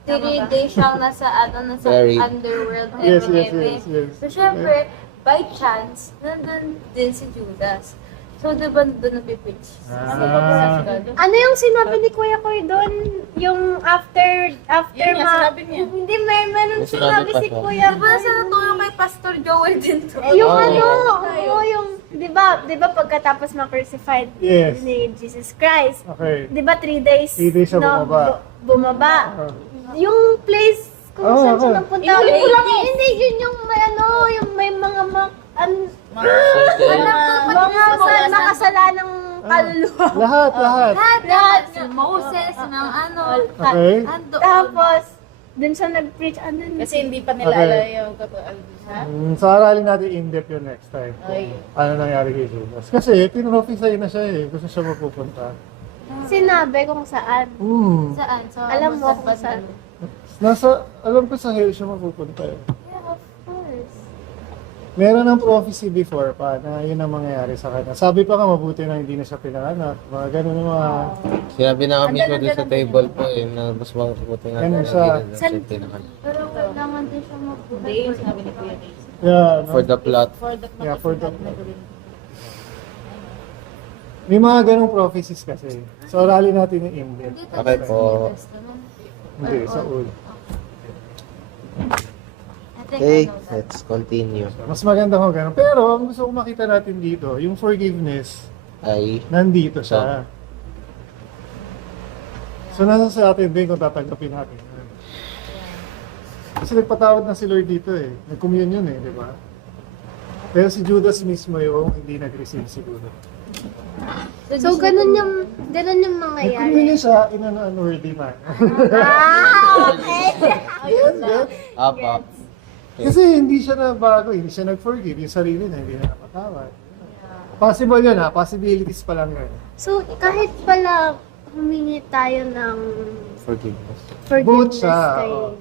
3 days siyang nasa nasa Buried. underworld Yes, heaven, yes, heaven. yes, yes. So syempre, by chance, nandun din si Judas. So diba doon napipitch? Ah. Ano yung sinabi ni Kuya Koy doon? Yung after Yun nga, sinabi niya. Hindi, may May sinabi sinabi pa si siya. Kuya Diba sa natuyo kay Pastor Joel din to? Yung Oh. ano, oo, yung, di ba pagkatapos ma-crucified Yes. ni Jesus Christ, Okay. di ba 3 days, 3 days siya bumaba. bumaba. Oh. Yung place kung Oo, saan siya oo. napunta, Yung hindi ko lang, ladies. hindi, yun yung may ano, yung may mga Certain- makasalanang kaluluwa. Lahat. Lahat, si Moses, si mga ano. Okay. Tapos, dun siya nag-preach, ano, Kasi hindi pa nila Okay. alam yung totoo. Ha? So, aralin natin in-depth yun next time. Okay. Ano nangyari kay Judas. Kasi, pinrofisay na siya eh. Gusto siya mapupunta. sinabi kung saan. Saan? So, Alam mo kung saan. Alam ko sa hell siya mapupunta eh. Yeah, of course. Meron ng prophecy before pa na yun ang mangyayari sa kanya. Sabi pa nga mabuti na hindi na siya pinanganak. Mga ganun yung mga... Sinabi na kami ko dun sa table po eh, na mas mabuti nga Ganun na siya. pero kailangan din siya Hindi mabuhay. yung sinabi ni Kuya Casey. Yeah, no? For the plot. For the Yeah, for the- May mga ganong prophecies kasi. So, aralin natin yung in-depth. Okay po. Hindi, sa ulo. Okay, let's continue. Mas maganda ko ganun. Pero, ang gusto ko makita natin dito, yung forgiveness, Ay, nandito siya. So, nasa sa atin din kung tatanggapin natin. Kasi nagpatawad na si Lord dito eh. Nag-communion eh, di ba? Pero si Judas mismo yung hindi nag-receive siguro. So, ganun yung nangyayari. Nag-communion siya in an unworthy man. Ah, okay. Yes, yes. apa. Kasi hindi siya na bago, hindi siya nag-forgive. Yung sarili na, hindi na napatawad. Possible yun ha, possibilities pa lang yun. So, kahit pala humingi tayo ng Forgiveness. forgiveness siya, kay, oo.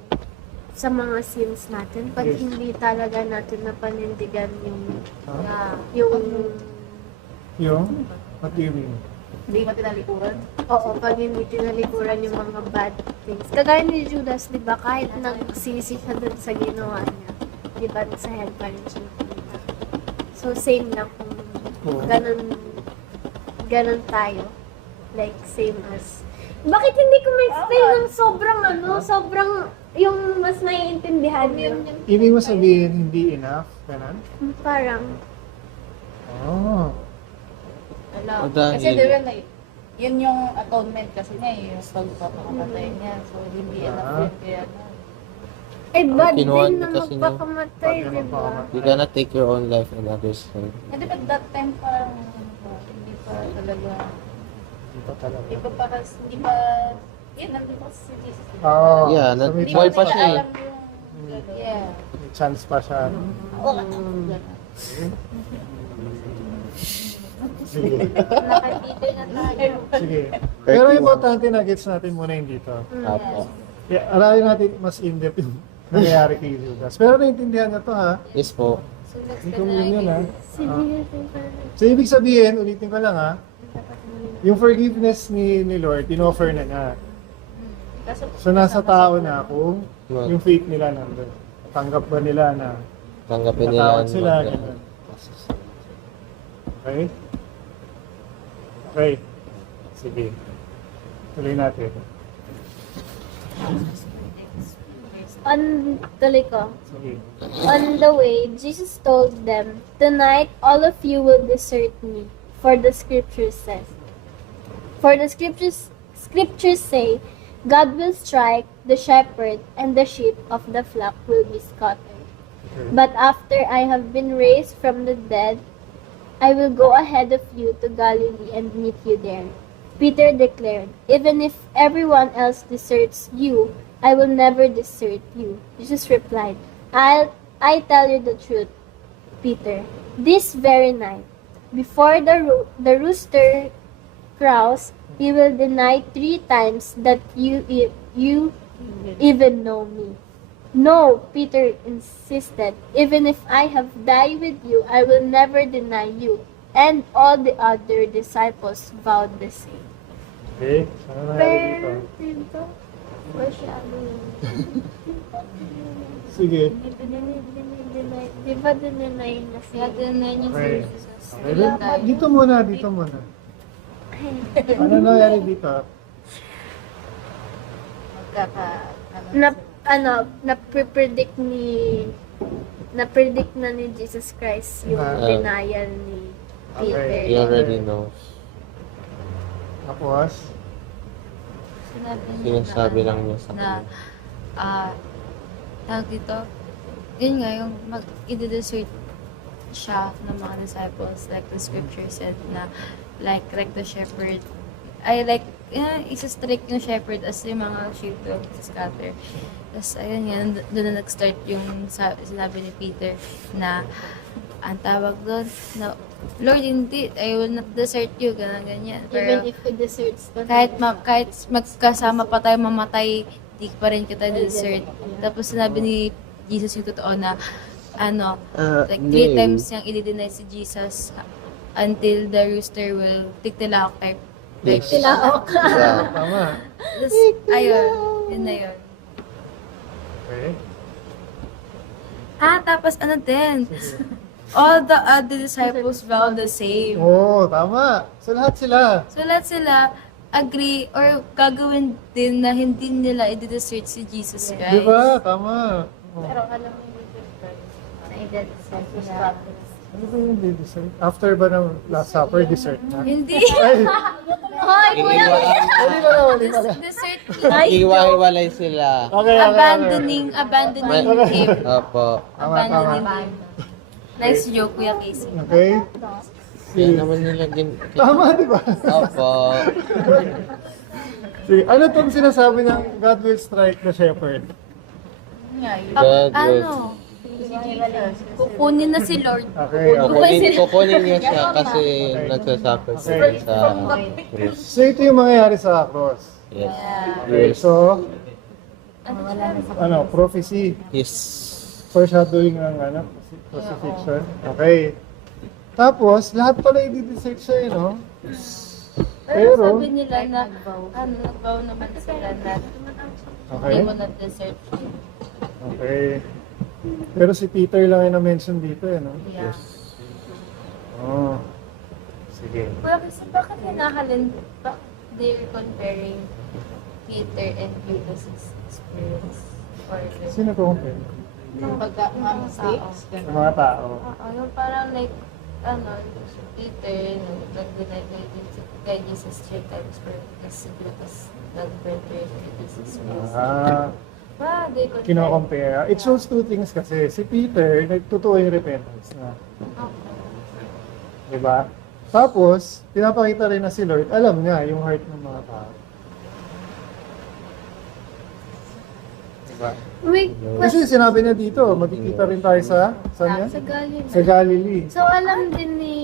sa mga sins natin, pag Yes. hindi talaga natin napanindigan Ha? yung Yung? What do you mean? Hindi mo tinalikuran? oo, pag hindi tinalikuran yung mga bad things. Kagaya ni Judas, di ba, kahit nagsisi siya dun sa ginawa niya, di ba, sa hell pa rin siya napunta. So, same lang kung Oo. ganun tayo. Like, same as... Bakit hindi ko ma-explain ng sobrang, yung mas naiintindihan yun? Ibig mo sabihin, hindi enough? Ganun? Parang, Oh. Wala. O dahil- Kasi diba na, yun yung atonement kasi niya, yung pagpapakamatay niya. So, hindi enough yun kaya na. eh, bad Kinuha din niya na kasi niya. magpakamatay, Bad na di ba? magpakamatay. You cannot take your own life and others' life. Hindi pa that time parang hindi pa talaga, Ito talaga. hindi pa, yun, nandun pa si Jesus. Oo. Yeah, So, may Hindi boy chance pa nila siya eh. alam yung, yeah. May chance pa siya. Sige. Nakapito na tayo. Sige. Pero importante na gets natin muna yung dito. Apo. Yeah, aralin natin mas in-depth yung nangyayari kay Judas. Pero naintindihan na to ha. Yes po. So, let's Hindi ko yun ha. Sige, So, ibig sabihin, ulitin ko lang ha, yung forgiveness ni Lord, in-offer na niya. So, nasa tao na kung yung faith nila nandun. Tanggap ba nila na Tanggapin nila. natawad sila, ganun. Okay? Okay. Sige. Tuloy natin. tuloy ko. Sige. On the way, Jesus told them, "Tonight all of you will desert me, for the scriptures says. For the scriptures say, God will strike the shepherd, and the sheep of the flock will be scattered. Okay. But after I have been raised from the dead, I will go ahead of you to Galilee and meet you there." Peter declared, "Even if everyone else deserts you, I will never desert you." Jesus replied, I tell you the truth, Peter. This very night, before the rooster crows, you will deny 3 times that you even know me. "No," Peter insisted. "Even if I have died with you, I will never deny you." And all the other disciples vowed the same. Okay. Ano nangyari dito? dito, masyado. Sige. Di ba dinay na siya? Dinay niya si Okay. Jesus. Okay. Dito muna, dito muna. Ano nangyari dito? Na-predict na ni Jesus Christ yung Ah. denial ni Peter. Okay. He already knows. Tapos? Sinasabi lang niya sa na kanya. tawag dito, yun nga, yung i-desert siya ng mga disciples, like the scripture said na, like the shepherd, isa-strike yung shepherd as yung mga sheep will scatter. Tapos, ayun yan, doon na nag-start yung sinabi ni Peter na, ang tawag doon, na, "Lord, hindi, I will not desert you," ganyan. Even if he deserts ka. Kahit magkasama pa tayo mamatay, di pa rin kita desert. Tapos sinabi ni Jesus yung totoo na, like 3 times niyang i-deny si Jesus until the rooster will tigtilaok type. Like, Yes. Tilaok. Yeah. Tama. tapos, ayun, yun na yun. Okay. Tapos din, all the other disciples vow the same. Oo, tama. So lahat sila. So lahat sila agree or gagawin din na hindi nila i-desert si Jesus Christ. Di ba? Tama. Oh. Pero alam mo yung difference na i-desert sila. Ano ba yung dessert? After ba ng Last Supper, dessert na? Hindi. Ay, Hoy, kuya! hindi pala, hindi pala. Desert Iiwa-iwalay sila. Okay, okay, abandoning him. Opo. Tama, Abandoning tama. him. Nice joke, Kuya Casey. Okay? Yan naman nila Tama, di ba? Opo. Sige, ano itong sinasabi ng God will strike the shepherd? Nga, yun. God will- Kukunin na si Lord. Okay, okay. Kukunin niya siya kasi nagsasacrifice sa cross. So ito yung mangyayari sa cross. Yes. Okay, so, prophecy. Yes. Foreshadowing ng crucifixion. Okay. Tapos, lahat pala i-desert siya, no? Pero Pero, sabi nila na, nagbaw naman sila na okay. hindi mo na-desert him. Okay. Pero si Peter lang yung na-mention dito, no? Yeah. Oh. Sige. Bakit hinahalin, they're comparing Peter and Judas' experience? Or Sino ko compare? mistakes? Sa mga tao. Yung parang like, Peter, nag-deny kay Jesus 3 times for kasi Judas nag-betray kay Jesus Christ. They compare. Kino-compare. It shows two things kasi. Si Peter, nagtotoo yung repentance na. Diba? Tapos, pinapakita rin na si Lord, alam niya yung heart ng mga tao. Diba? Wait, Kasi sinabi niya dito, magkikita rin tayo sa, saan yan? sa Galilee. Sa Galilee. So, alam din ni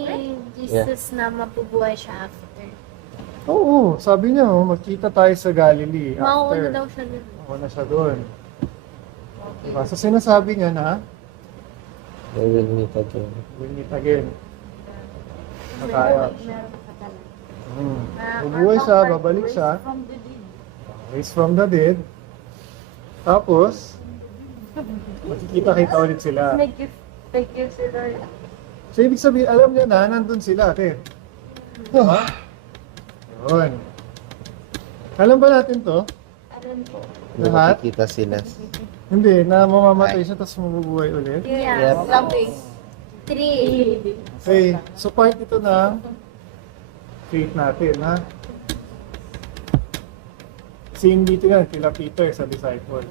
Jesus na mabubuhay siya after. Oo, sabi niya, magkita tayo sa Galilee Mauuna after. daw siya dun. Mauna siya doon. Diba? So, sinasabi niya na, They will meet again. we'll meet again. Mataya. Bubuhay siya, babalik siya. Raised from the dead. Tapos, magkikita-kita ulit sila. Thank you, Sir Lord. So, ibig sabihin, alam niya na, nandun sila, ate. Ha? Yun. Alam ba natin to? Alam po. Lahat? Nakikita sila. Hindi, na mamamatay siya tapos mabubuhay ulit. Yeah. Something. 3. Okay, so part ito ng faith natin, ha? Same dito yan, kila Peter sa disciples.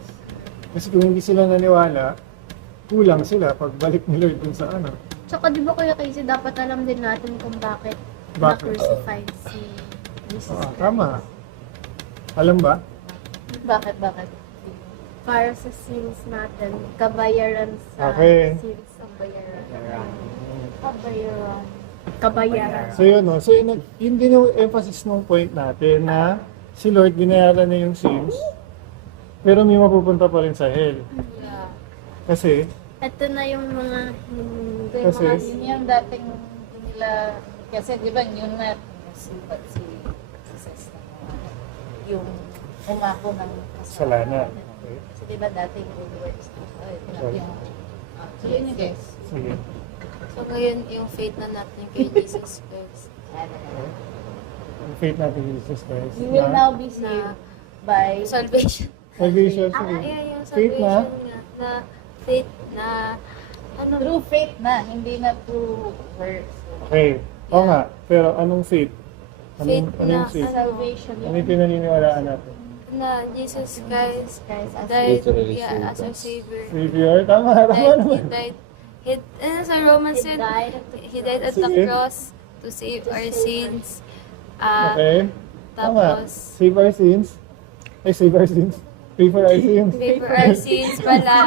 Kasi kung hindi sila naniwala, kulang sila pagbalik ni Lord dun sa ano. Tsaka di ba Kuya Casey, dapat alam din natin kung bakit Bakit? na-crucified si Jesus. Tama. Alam ba? Bakit? Para sa sins natin, kabayaran sa Okay. sins. Kabayaran. Kabayaran. So yun, no? So yun din yung emphasis ng point natin na si Lord binayaran na yung sins, pero may mapupunta pa rin sa hell. Yeah. Kasi, Ito na yung mga hindi. Kasi- Yun yung dating nila, kasi di ba yun na si Jesus yung umako ng kasalanan. Okay. Kasi di ba dating good works yung so yun yung guys. Sige. So ngayon, yung faith na natin kay Jesus Christ. Yung faith natin in Jesus Christ. You will na now be saved by Salvation. salvation. Sige. Yung Faith salvation na nga. Na faith na, through faith na, hindi na through works. Okay. Oo nga. Pero anong faith? Faith Anong na, faith? Salvation. Ano yung pinaniniwalaan natin? na Jesus Christ Christ as died Literally as our saved us. Savior. Savior? Tama He naman. died. Sa Romans He said, died. He died at the Sige. cross to save our sins. Okay. Tama. Tapos, Save our sins. Ay, save our sins. Pay for our sins. pay for our sins pala.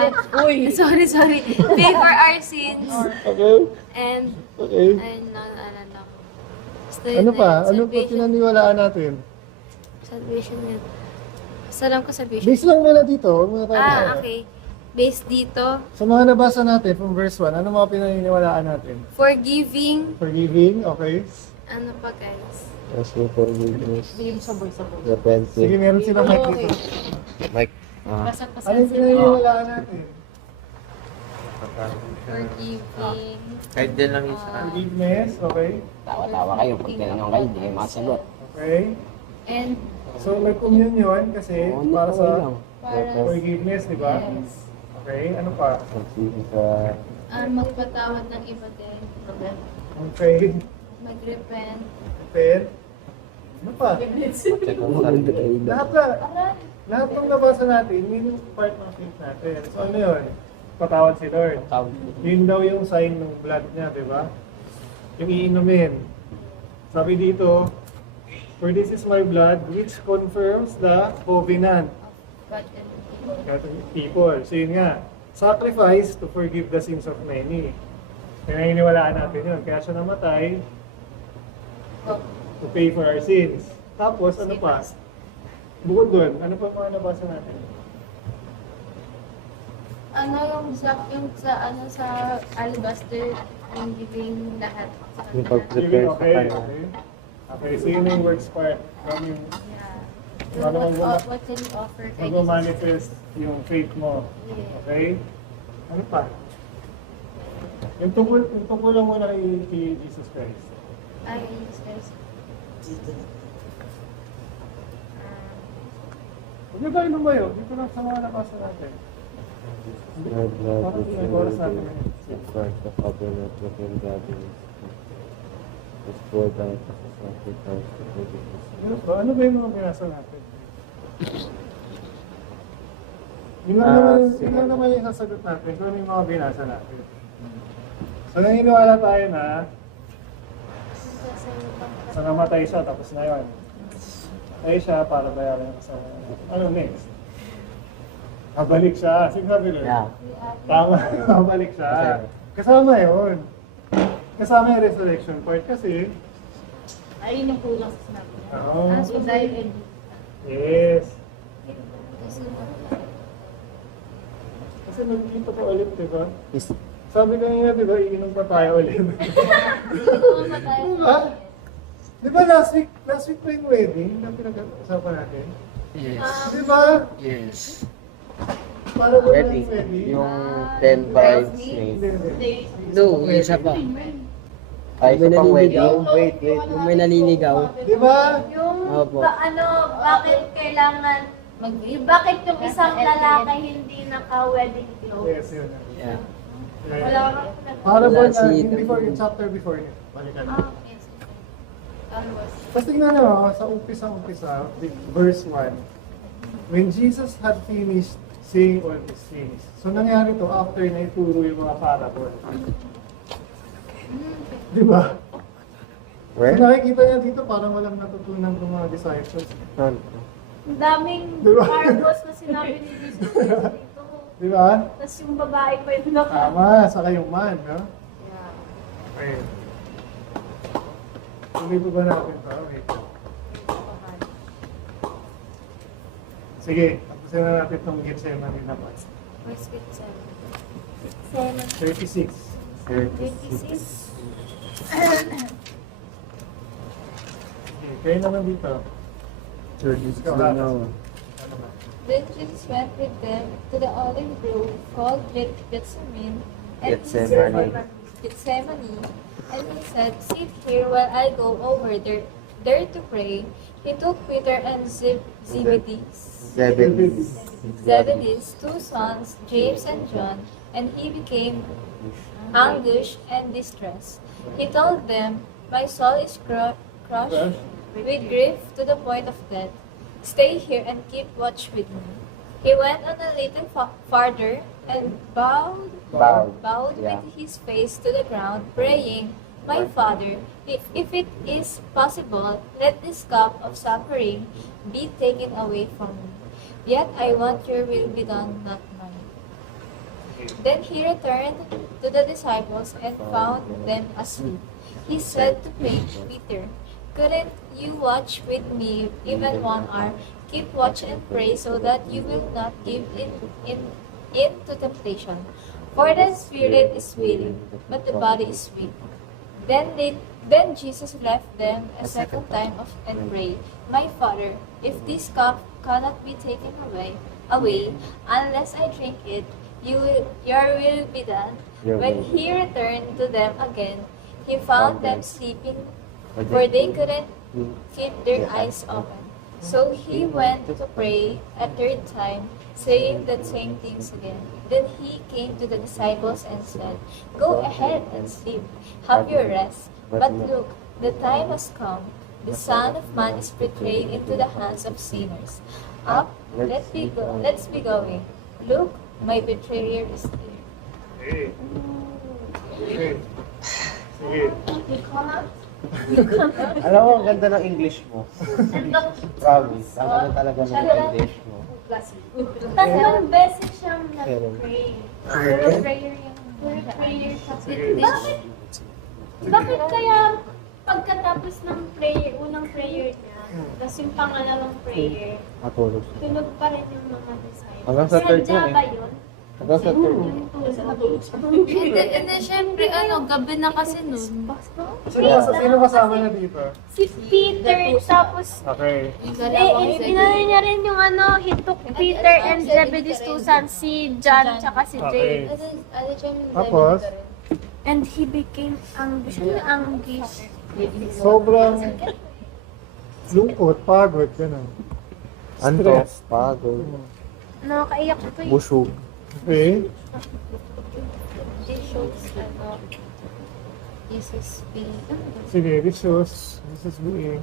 sorry. Pay for our sins. Okay. And, Okay. ano. Basta Ano yun pa? na yun, Ano pa pinaniwalaan natin? Salvation yun. Basta alam ko salvation. Base lang muna dito. Huwag muna tayo. Okay. Based dito, Sa mga nabasa natin from verse 1, ano mga pinaniniwalaan natin? forgiving, Forgiving, okay. ano pa guys? Asking for forgiveness. Bigyan sabay. Sige, Repenting. meron silang mic dito. Mike. Ano yung pinaniniwalaan natin? Forgiving. Kahit din lang isa. Forgiveness, okay. Tawa-tawa kayo pag tinanong kayo, hindi kayo makasagot. Okay. And So, nag-communion kasi para sa para forgiveness, di ba? Okay, ano pa? magpatawad ng iba din. Okay. Mag-repent. Pen. Ano pa? Lahat ng nabasa natin, yun yung part ng faith natin. So, ano yun? Patawad si Lord. Yun daw yung sign ng blood niya, di ba? Yung iinumin. Sabi dito, for this is my blood which confirms the covenant. God and God and people. So yun nga, sacrifice to forgive the sins of many. Pinaniniwalaan natin yun. Kaya siya namatay to pay for our sins. Tapos, ano pa? Bukod doon, ano pa mga nabasa natin? Ano yung sa alabaster yung giving lahat. Yung pag-prepare sa Okay, kanya. okay. Okay, so yun yung works part. From yung Yeah. Ano What can you offer kay Jesus? mag-manifest yung faith mo. Yeah. Okay? Ano pa? Yung tungkol lang muna kay Jesus Christ. Ay, yes. Huwag na tayo lumayo. Dito lang sa mga nabasa natin. God, God, Parang which may you oras will natin do, ngayon. in Christ the covenant within God and His Spirit. His poured out as a sacrifice to forgive the sins. Ano ba? Ano ba yung mga binasa natin? Yun lang naman yung sasagot natin kung ano yung mga binasa natin. So naniniwala tayo na sa namatay siya tapos na yun. Namatay siya para bayaran yung kasama niya. Ano next? Babalik siya. Sinabi rin. Yeah. Tama. Babalik siya. Kasama yun. Kasama yung resurrection part kasi Ayun yung kulang sa sinabi niya. Oo. As we die and Yes. Kasi nagkita pa ulit, di ba? Sabi ko nga, di ba, iinom pa tayo ulit. Diba? Di ba last week pa yung wedding na pinag-usapan natin? Yes. Di ba? Yes. Para ba Wedding. yung wedding? Yung 10 bridesmaids. Hindi, hindi. No, isa pa. Ay, isa pang wedding. Wait. Yung may naliligaw. Di ba? Yung Opo. bakit kailangan bakit yung isang lalaki hindi naka-wedding Yes, clothes? yun. Yeah. Wala ka Para ba Wala na, si- yung before, yung chapter before niya. Balikan. yes. That was Tapos tingnan nyo, sa umpisa, verse 1. When Jesus had finished saying all these things. So nangyari to after na ituro yung mga parable. Di ba? So Where? nakikita niya dito parang walang natutunan ng mga disciples. Saan? Ang daming Diba? parables na sinabi ni Jesus Christ dito. Di ba? Tapos yung babae pa yung naka. Tama, saka yung man, no? Okay. Tuloy pa ba natin to? Wait. Sige, tapusin na natin itong Gethsemane naman. Verse 57. 36. 56. Okay, kayo naman dito. Then Jesus went with them to the olive grove called Gethsemane, and and he said, "Sit here while I go over there to pray." He took Peter and Zebedee's two sons, James and John, and he became anguished and distressed. He told them, "My soul is crushed with grief to the point of death. Stay here and keep watch with me." He went on a little farther and bowed Yeah. with his face to the ground, praying, "My Father, if it is possible, let this cup of suffering be taken away from me. Yet I want your will be done, not mine." Then he returned to the disciples and found them asleep. He said to Peter, "Couldn't you watch with me even 1 hour? Keep watch and pray so that you will not give into temptation. For the spirit is willing, but the body is weak." Then Jesus left them a second time and prayed, "My Father, if this cup cannot be taken away unless I drink it, your will be done." Your When will. he returned to them again, he found them sleeping, for they couldn't keep their eyes open. So he went to pray a third time, saying the same things again. Then he came to the disciples and said, "Go ahead and sleep, have your rest. But look, the time has come. The Son of Man is betrayed into the hands of sinners. Up, let's be going. Look, my betrayer is here." Okay. Okay. Sige. Alam mo, ang ganda ng English mo. Promise. Ang ganda talaga ng English mo. Tatlong beses siyang nag-pray. Puro prayer yung prayer siya. Bakit kaya pagkatapos ng prayer, unang prayer niya, tapos yung pangalawang prayer, Matulog. tulog pa rin yung mga disciples? Hanggang sa third Sadya yun eh. ba yun? Hanggang sa third. Yung tulog. And then, syempre, gabi na kasi nun. Sino kasama na dito? Si Peter, tapos Okay. inano niya rin yung he took Peter and Zebedee's two sons, si John tsaka si Okay. James. Tapos, And he became anguish. sobrang lungkot, pagod, gano'n. Antok, Stress. pagod, Nakakaiyak ko eh. busog. Okay. This shows, Jesus being, Sige, this shows, this is being,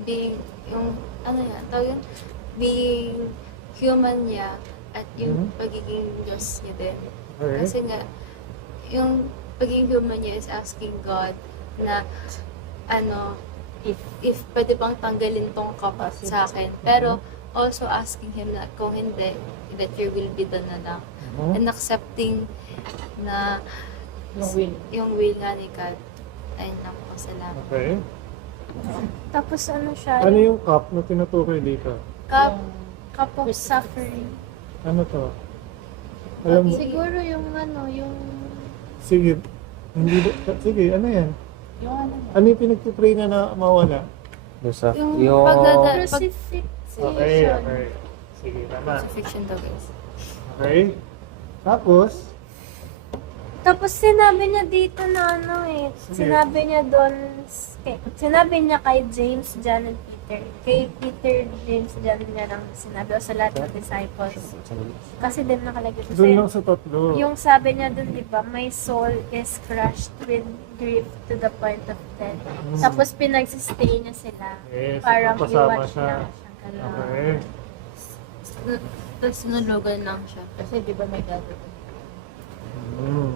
being, yung, tawag yun, being human niya at yung pagiging Diyos niya din. okay. Kasi nga, yung pagiging human niya is asking God na, if pwede bang tanggalin tong cup sa akin. Pero, also asking Him na kung hindi, that your will be done na lang. And accepting na yung will nga ni God. Ayun lang po, salamat. Okay. Tapos siya, Ano yung cup na tinutukoy dito? cup of suffering. Ano to? Alam mo, Siguro yung yung sige, sige, ano yan? Yung ano, Ano yung pinagpipray na mawala? Yung pagdada- crucifixion. Okay, okay. Sige, tama. Crucifixion daw, guys. Okay. Tapos, Tapos sinabi niya dito na Sige. sinabi niya doon, sinabi niya kay James, John, and Peter. Kay Peter, James, John niya lang sinabi o sa lahat ng disciples. Kasi din nakalagay doon kasi lang sa tatlo. yung sabi niya doon, di ba, my soul is crushed with grief to the point of death. Tapos pinagsistay niya sila. Yes, Parang kasama iwatch siya. lang siya. Ganun. Okay. Tapos nulugan lang siya. kasi di ba may gagawin? Mm.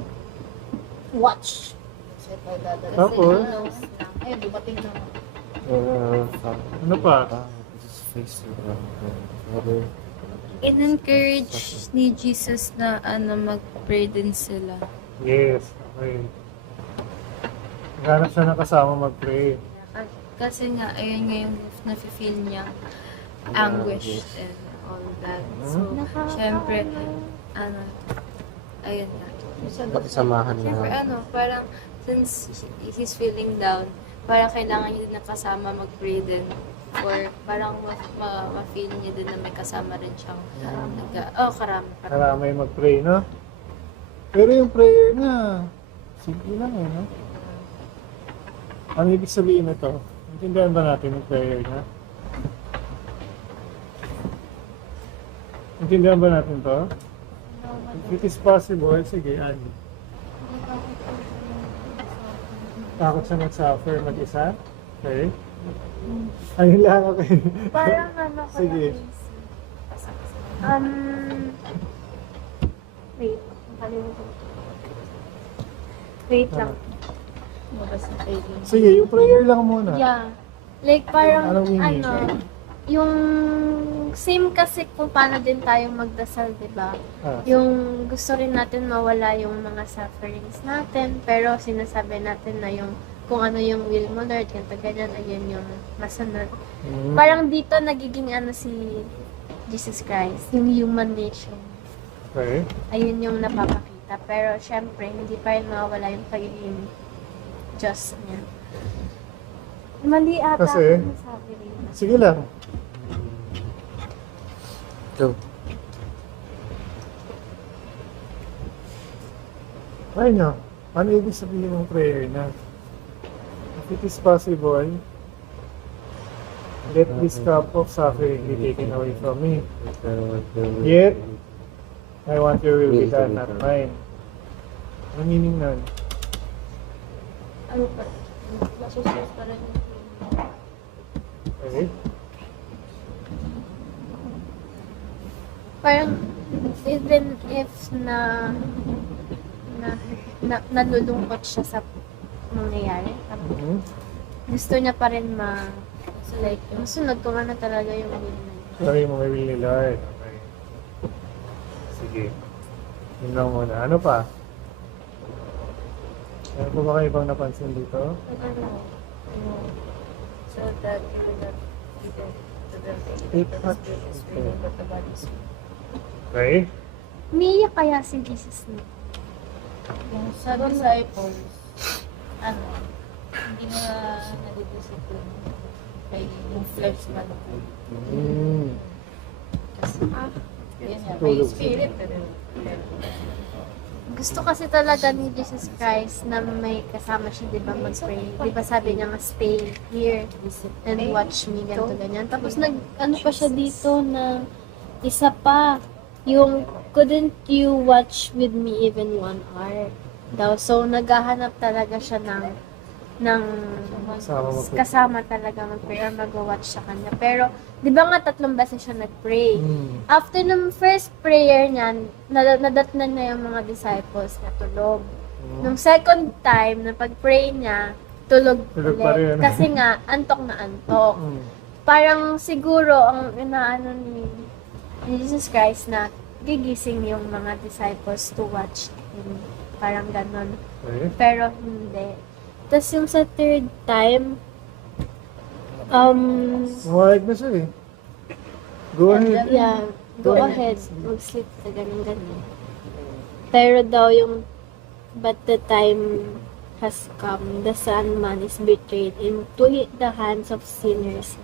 Watch! Kasi may gagawin. Tapos, Ayun, dumating na. ano pa? In-encourage ni Jesus na mag-pray din sila. Yes, okay. Naghanap siya ng kasama mag-pray. Kasi nga, ayun nga yung nafe-feel niya anguish and all that. So, syempre, ayun nga. Pakisamahan Syempre, na. parang since he's feeling down, parang kailangan niya din ng kasama mag-pray din. Or parang ma-feel niya din na may kasama rin siyang karami. Karamay mag-pray, no? Pero yung prayer na, simple lang no? Ano ibig sabihin nito? Intindihan ba natin yung prayer na? Intindihan ba natin to? If it is possible, sige, Ani. Takot siya mag-suffer mag-isa? Okay. Ayun lang, okay. Parang ko Sige. lang wait, nakalimutan ko. Wait lang. Mabas na feeling. Sige, yung prayer lang muna. Yeah. Like parang Anong meaning? yung same kasi kung paano din tayo magdasal, 'di ba? Ah, Yung gusto rin natin mawala yung mga sufferings natin, pero sinasabi natin na yung kung ano yung will mo, Lord, ganito ganyan, ayun yung masunod. mm, Parang dito nagiging si Jesus Christ, yung human nature. okay. Ayun yung napapakita. Pero syempre, hindi pa rin mawala yung pagiging Diyos niya. Mali ata Kasi- ang sabi rin. Sige lang. So, Try nyo. Ano ibig sabihin ng prayer na? If it is possible, let this cup of suffering be taken away from me. Yet, I want your will be done, not mine. Ano meaning nun? Ano pa? Masusunod pa rin yung Okay? parang even if nalulungkot siya sa nangyayari, Mhm. gusto niya pa rin masunod kung ano talaga yung will niya. Sorry mo, may will ni Lord. Okay. Sige. Yun lang muna. Ano pa? Ano pa ba kayo ibang napansin dito? So that you will not be dead to the Eight faith, parts. the spirit is willing, but the body is weak. Okay. Umiiyak kaya si Jesus na. Yung sa disciples, ano, hindi na nadidiscipline kay yung flesh man. Mm. Kasi, yun nga, may Tulog. spirit na rin. Gusto kasi talaga ni Jesus Christ na may kasama siya, di ba, mag-pray. Di ba sabi niya nga, stay here and watch me, ganito, ganyan. Tapos ano pa siya dito na isa pa, yung couldn't you watch with me even 1 hour daw. So, naghahanap talaga siya ng kasama talaga mag-pray or mag-watch sa kanya. Pero, di ba nga 3 beses siya nag-pray? Mm. After ng first prayer niya, nadatnan na yung mga disciples na tulog. Nung second time, na pag-pray niya, tulog Tulog pa ulit. rin. Kasi nga, antok na antok. Mm. Parang siguro, ang inaano ni Jesus Christ na gigising yung mga disciples to watch him. Parang ganon. Okay. Pero hindi. Tapos yung sa third time, Mawag na siya eh. Go ahead. yeah, go ahead, mag-sleep ka, ganun. Pero daw yung, but the time has come, the Son Man is betrayed into the hands of sinners.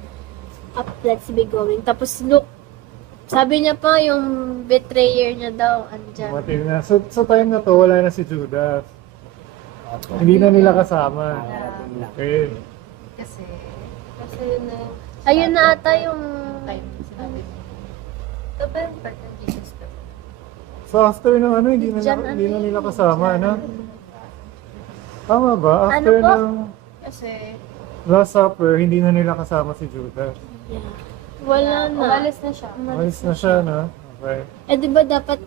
Up, let's be going. Tapos look, sabi niya pa yung betrayer niya daw, andyan. Dumating na. Sa time na to, wala na si Judas. Hindi na nila kasama. Okay. Kasi, na Ayun na ata yung, time sinabi mo. ito ba yung part ng Jesus ko? So after ng ano, hindi na nila kasama, ano? Tama ba? After Ano po? ng Kasi, Last Supper, hindi na nila kasama si Judas. yeah, wala na. Umalis na siya. Umalis na siya, no? Okay. Eh, di ba dapat,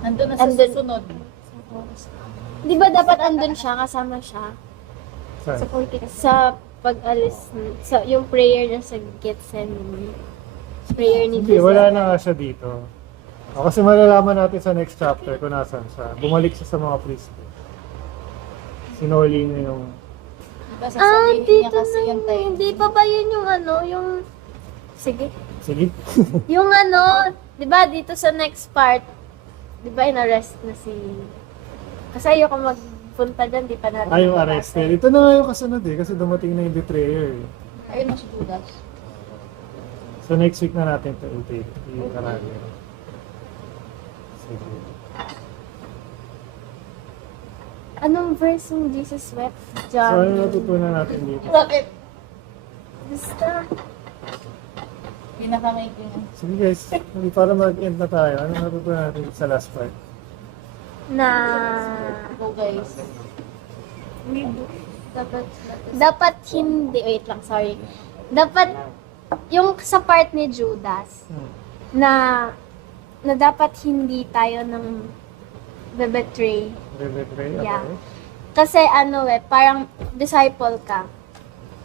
nandun na sa Andun. susunod. di ba dapat andun siya, kasama siya? Saan? Sa pag-alis, sa yung prayer niya sa Gethsemane. Prayer ni Hindi, Jesus. wala na nga siya dito. O, kasi malalaman natin sa next chapter kung nasan siya. Bumalik siya sa mga priest. Sinuli niya yung... Diba sasabihin niya dito kasi na yung time. Hindi pa ba yun yung ano, yung... Sige. Sige. Yung ano, di ba dito sa next part, di ba in-arrest na si... Kasi ayoko magpunta dyan, di pa natin. Ay, yung arrested. Ito na nga yung kasunod eh, kasi dumating na yung betrayer eh. Ayun na si Judas. So next week na natin ito i-aralin. Sige. Anong verse yung Jesus wept? So ano John. natutunan natin dito? Bakit? Basta. Pinakamaikling. Sige guys, hindi para mag-end na tayo. Ano natutunan natin sa last part? Na... Go guys. Dapat hindi... Wait lang, sorry. Dapat, yung sa part ni Judas, na dapat hindi tayo ng bebetray. Betray? Yeah. Okay. Kasi ano parang disciple ka.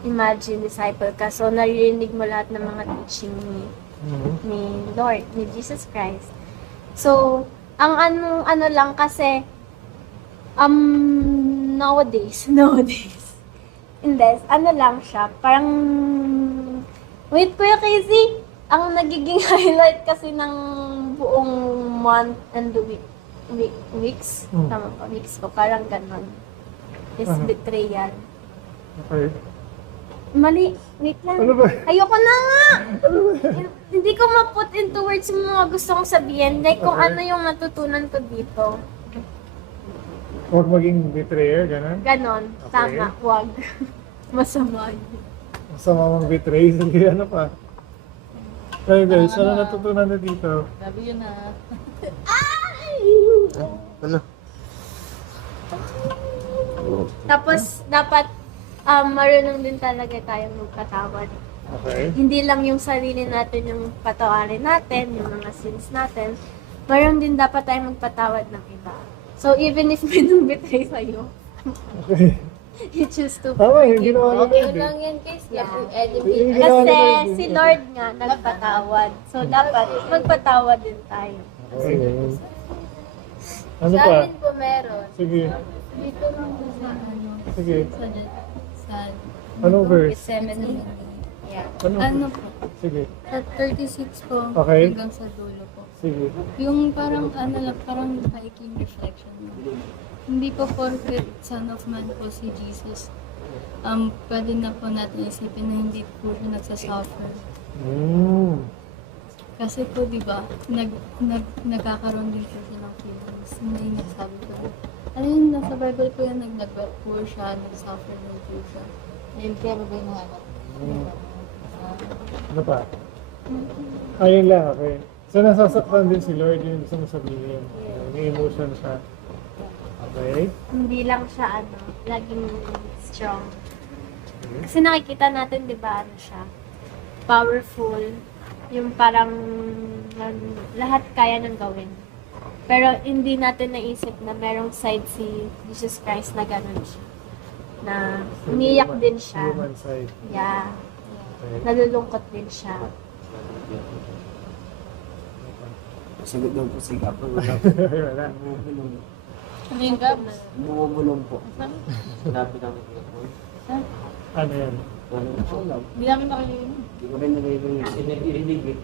Imagine, disciple ka. So, naririnig mo lahat ng mga teaching ni Lord, ni Jesus Christ. So, ang ano lang kasi, nowadays, hindi, ano lang siya, parang, wait, Kuya Casey, ang nagiging highlight kasi ng buong month and the weeks, tama ba, weeks ko, parang ganon, is Ano? betrayal. Okay. Mali, wait lang. Ano ba? Ayoko na nga! Hindi ko ma-put into words yung mga gusto kong sabihin. Like, kung Okay. ano yung natutunan ko dito. Huwag maging betrayer, gano'n? Ganon. Okay. Tama, wag. Masama yun. Masama mong betray. Sige, ano pa? Okay guys, ano natutunan na dito? Grabe yun na. Ano? Tapos, dapat, marunong din talaga tayong magpatawad. Okay. Hindi lang yung sarili natin yung patawarin natin, yung mga sins natin. Marunong din dapat tayong magpatawad ng iba. So, even if may nang betray sa'yo, Okay. You choose to Tama, yung ginawa ni Okay Lord eh. lang yan, guys. Yeah. Yung ginawa ni Kasi Lord, si Lord nga nagpatawad. So dapat magpatawad din tayo. Okay. Ano Sa pa? amin po meron. Sige, Dito lang po sa ano, sige. sa Anong verse? Gethsemane. Yeah. Ano po, Sige, sa 36 po Okay. hanggang sa dulo po. sige. Yung parang ano lang, parang hiking reflection. Hindi po porket Son of Man po si Jesus. Pwede na po natin isipin na hindi po siya nagsasuffer. Mm. Kasi po, di ba, nagkakaroon din po siya ng feelings. May nagsabi ko. Ano yun, nasa Bible po yan, nag-wet po siya, nag-suffer din po siya. Pero ba yung ano? Ano pa? Ayun lang, okay. So, nasasaktan din si Lord, yung gusto mo sabihin. May emotion siya. Okay? Hindi lang siya laging strong. Kasi nakikita natin, di ba, ano siya, powerful, yung parang lahat kaya nang gawin. Pero hindi natin naisip na merong side si Jesus Christ na gano'n siya. Na umiyak din siya. Human side. Yeah. Okay. Nalulungkot din siya. Sagot daw po si Gap. Wala. Ano yung gabs? Bumubulong po. Ano yan? Hindi namin nakalimutan. Hindi ko rin narinig eh.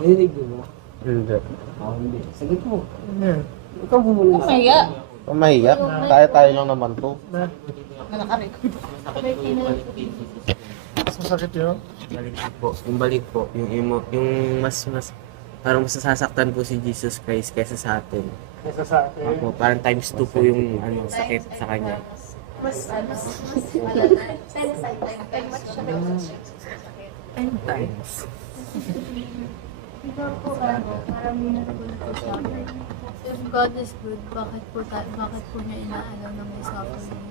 Narinig mo ba? Hindi. Hindi. Sagot mo. Ano yan? Ikaw bumulong sa Mahiya. Kung mahiya, tayo lang naman to. Na? Na nakarecord. Mas masakit yun? Yung balik po, yung mas parang mas nasasaktan po si Jesus Christ kaysa sa atin. Kesa sa atin. Opo, parang times 2 po yung sakit sa kanya. Parang minatulog po siya. If God is good, bakit po niya inaalaw na may suffering?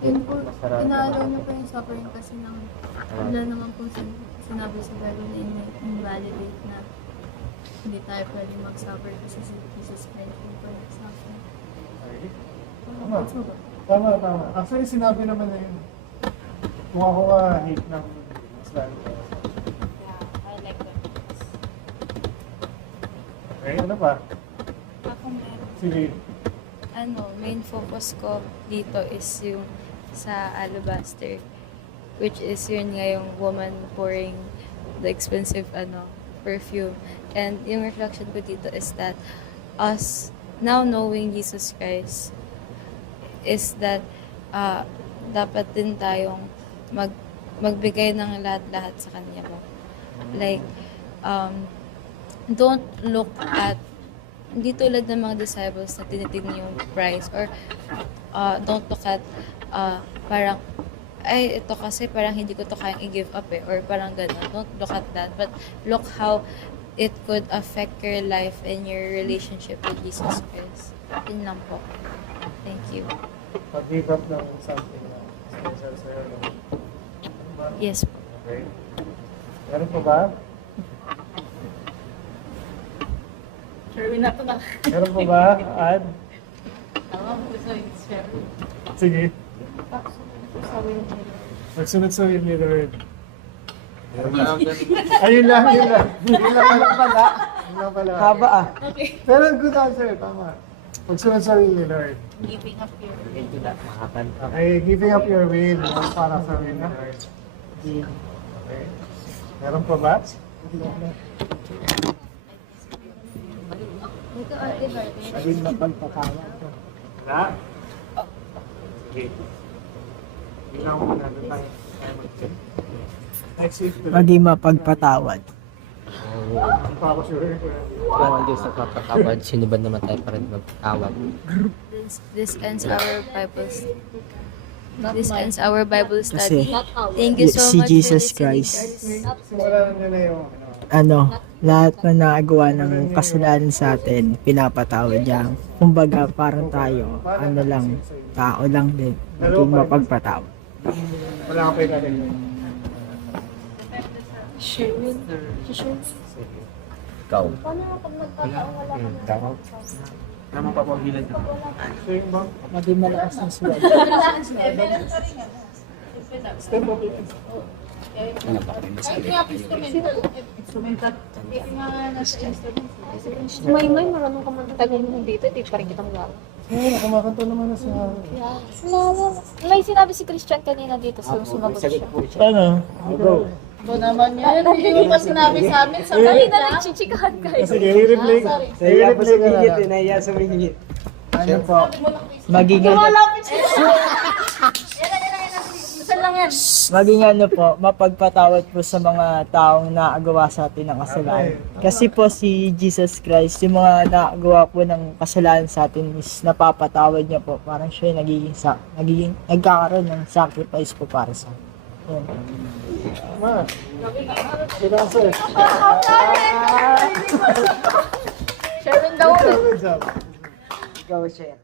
Yun po, inaalaw niya po yung suffering kasi wala naman po sinabi sa Bible na invalidate na hindi tayo pwede mag-suffer kasi si Jesus Christ yung po nag-suffer. Tama. Tama. Actually, sinabi naman na yun. Kung ako nga hate ng Islam. I like that. Okay, ano pa? Ako meron. Sige. Main focus ko dito is yung sa alabaster, which is yun nga yung woman pouring the expensive perfume. And yung reflection ko dito is that us now knowing Jesus Christ is that dapat din tayong magbigay ng lahat-lahat sa kanya mo. Like, don't look at hindi tulad ng mga disciples na tinitingnan yung price or don't look at parang ay ito kasi parang hindi ko to kayang i-give up or parang gano'n. Don't look at that, but look how it could affect your life and your relationship with Jesus Christ. Yun lang po. Thank you. Pag-give up ng something na special sa'yo. No? Ano ba? Yes po. Okay. Meron pa ba? Sure, na ito na. Meron pa ba? Ad? Tama mo gusto yung share. Sige. Magsunod sa will ni Lord. Ayun lang. Yun lang pala. Yun lang pala. Haba ah. Pero good answer. Tama. Magsunod sa will ni Lord. Giving up your Ito na, makakan. Okay, giving up your will para sa will ni Lord. Okay. Meron pa ba? Dito, Ate Heart. Sabihin na pagpatawa. Wala? Okay. Bilang mo na tayo mag-check. Next week. Maging mapagpatawad. Ang pa ako sure. Bawal Diyos sa papatawad, sino ba naman tayo para magpatawad? This ends our Bible study. Kasi Thank you so si much Jesus for listening, Christ, guys. Simulan nyo na yung lahat na nagawa ng kasalanan sa atin, pinapatawad niya. Kumbaga, parang tayo, tao lang din, maging mapagpatawad. wala ka pa yung natin. Ikaw. Paano kapag nagkataon wala ka Tama. Naman papagilan ka. So yung bang, Maging malakas ng suwag. step up it. May marunong ka man tagal mo dito, di pa rin kita magagawa. Oo, kumakanta naman na siya. May sinabi si Christian kanina dito, so sumagot siya. Paano? Ito naman yan. Hindi mo pa sinabi sa amin. Sa Kanina nagchichikahan kayo. Sige, i-replay. Nahiya po sa I-replay ka na bigit lang. eh. Nahiya sa bigit. Ano po? Maging maging ano po, mapagpatawad po sa mga taong naagawa sa atin ng kasalanan. Kasi po si Jesus Christ, yung mga naagawa po ng kasalanan sa atin is napapatawad niya po. Parang siya yung nagkakaroon ng sacrifice po para sa atin. Yun. Ma, sinasa. Sharon daw. Good job. Ikaw, Chef.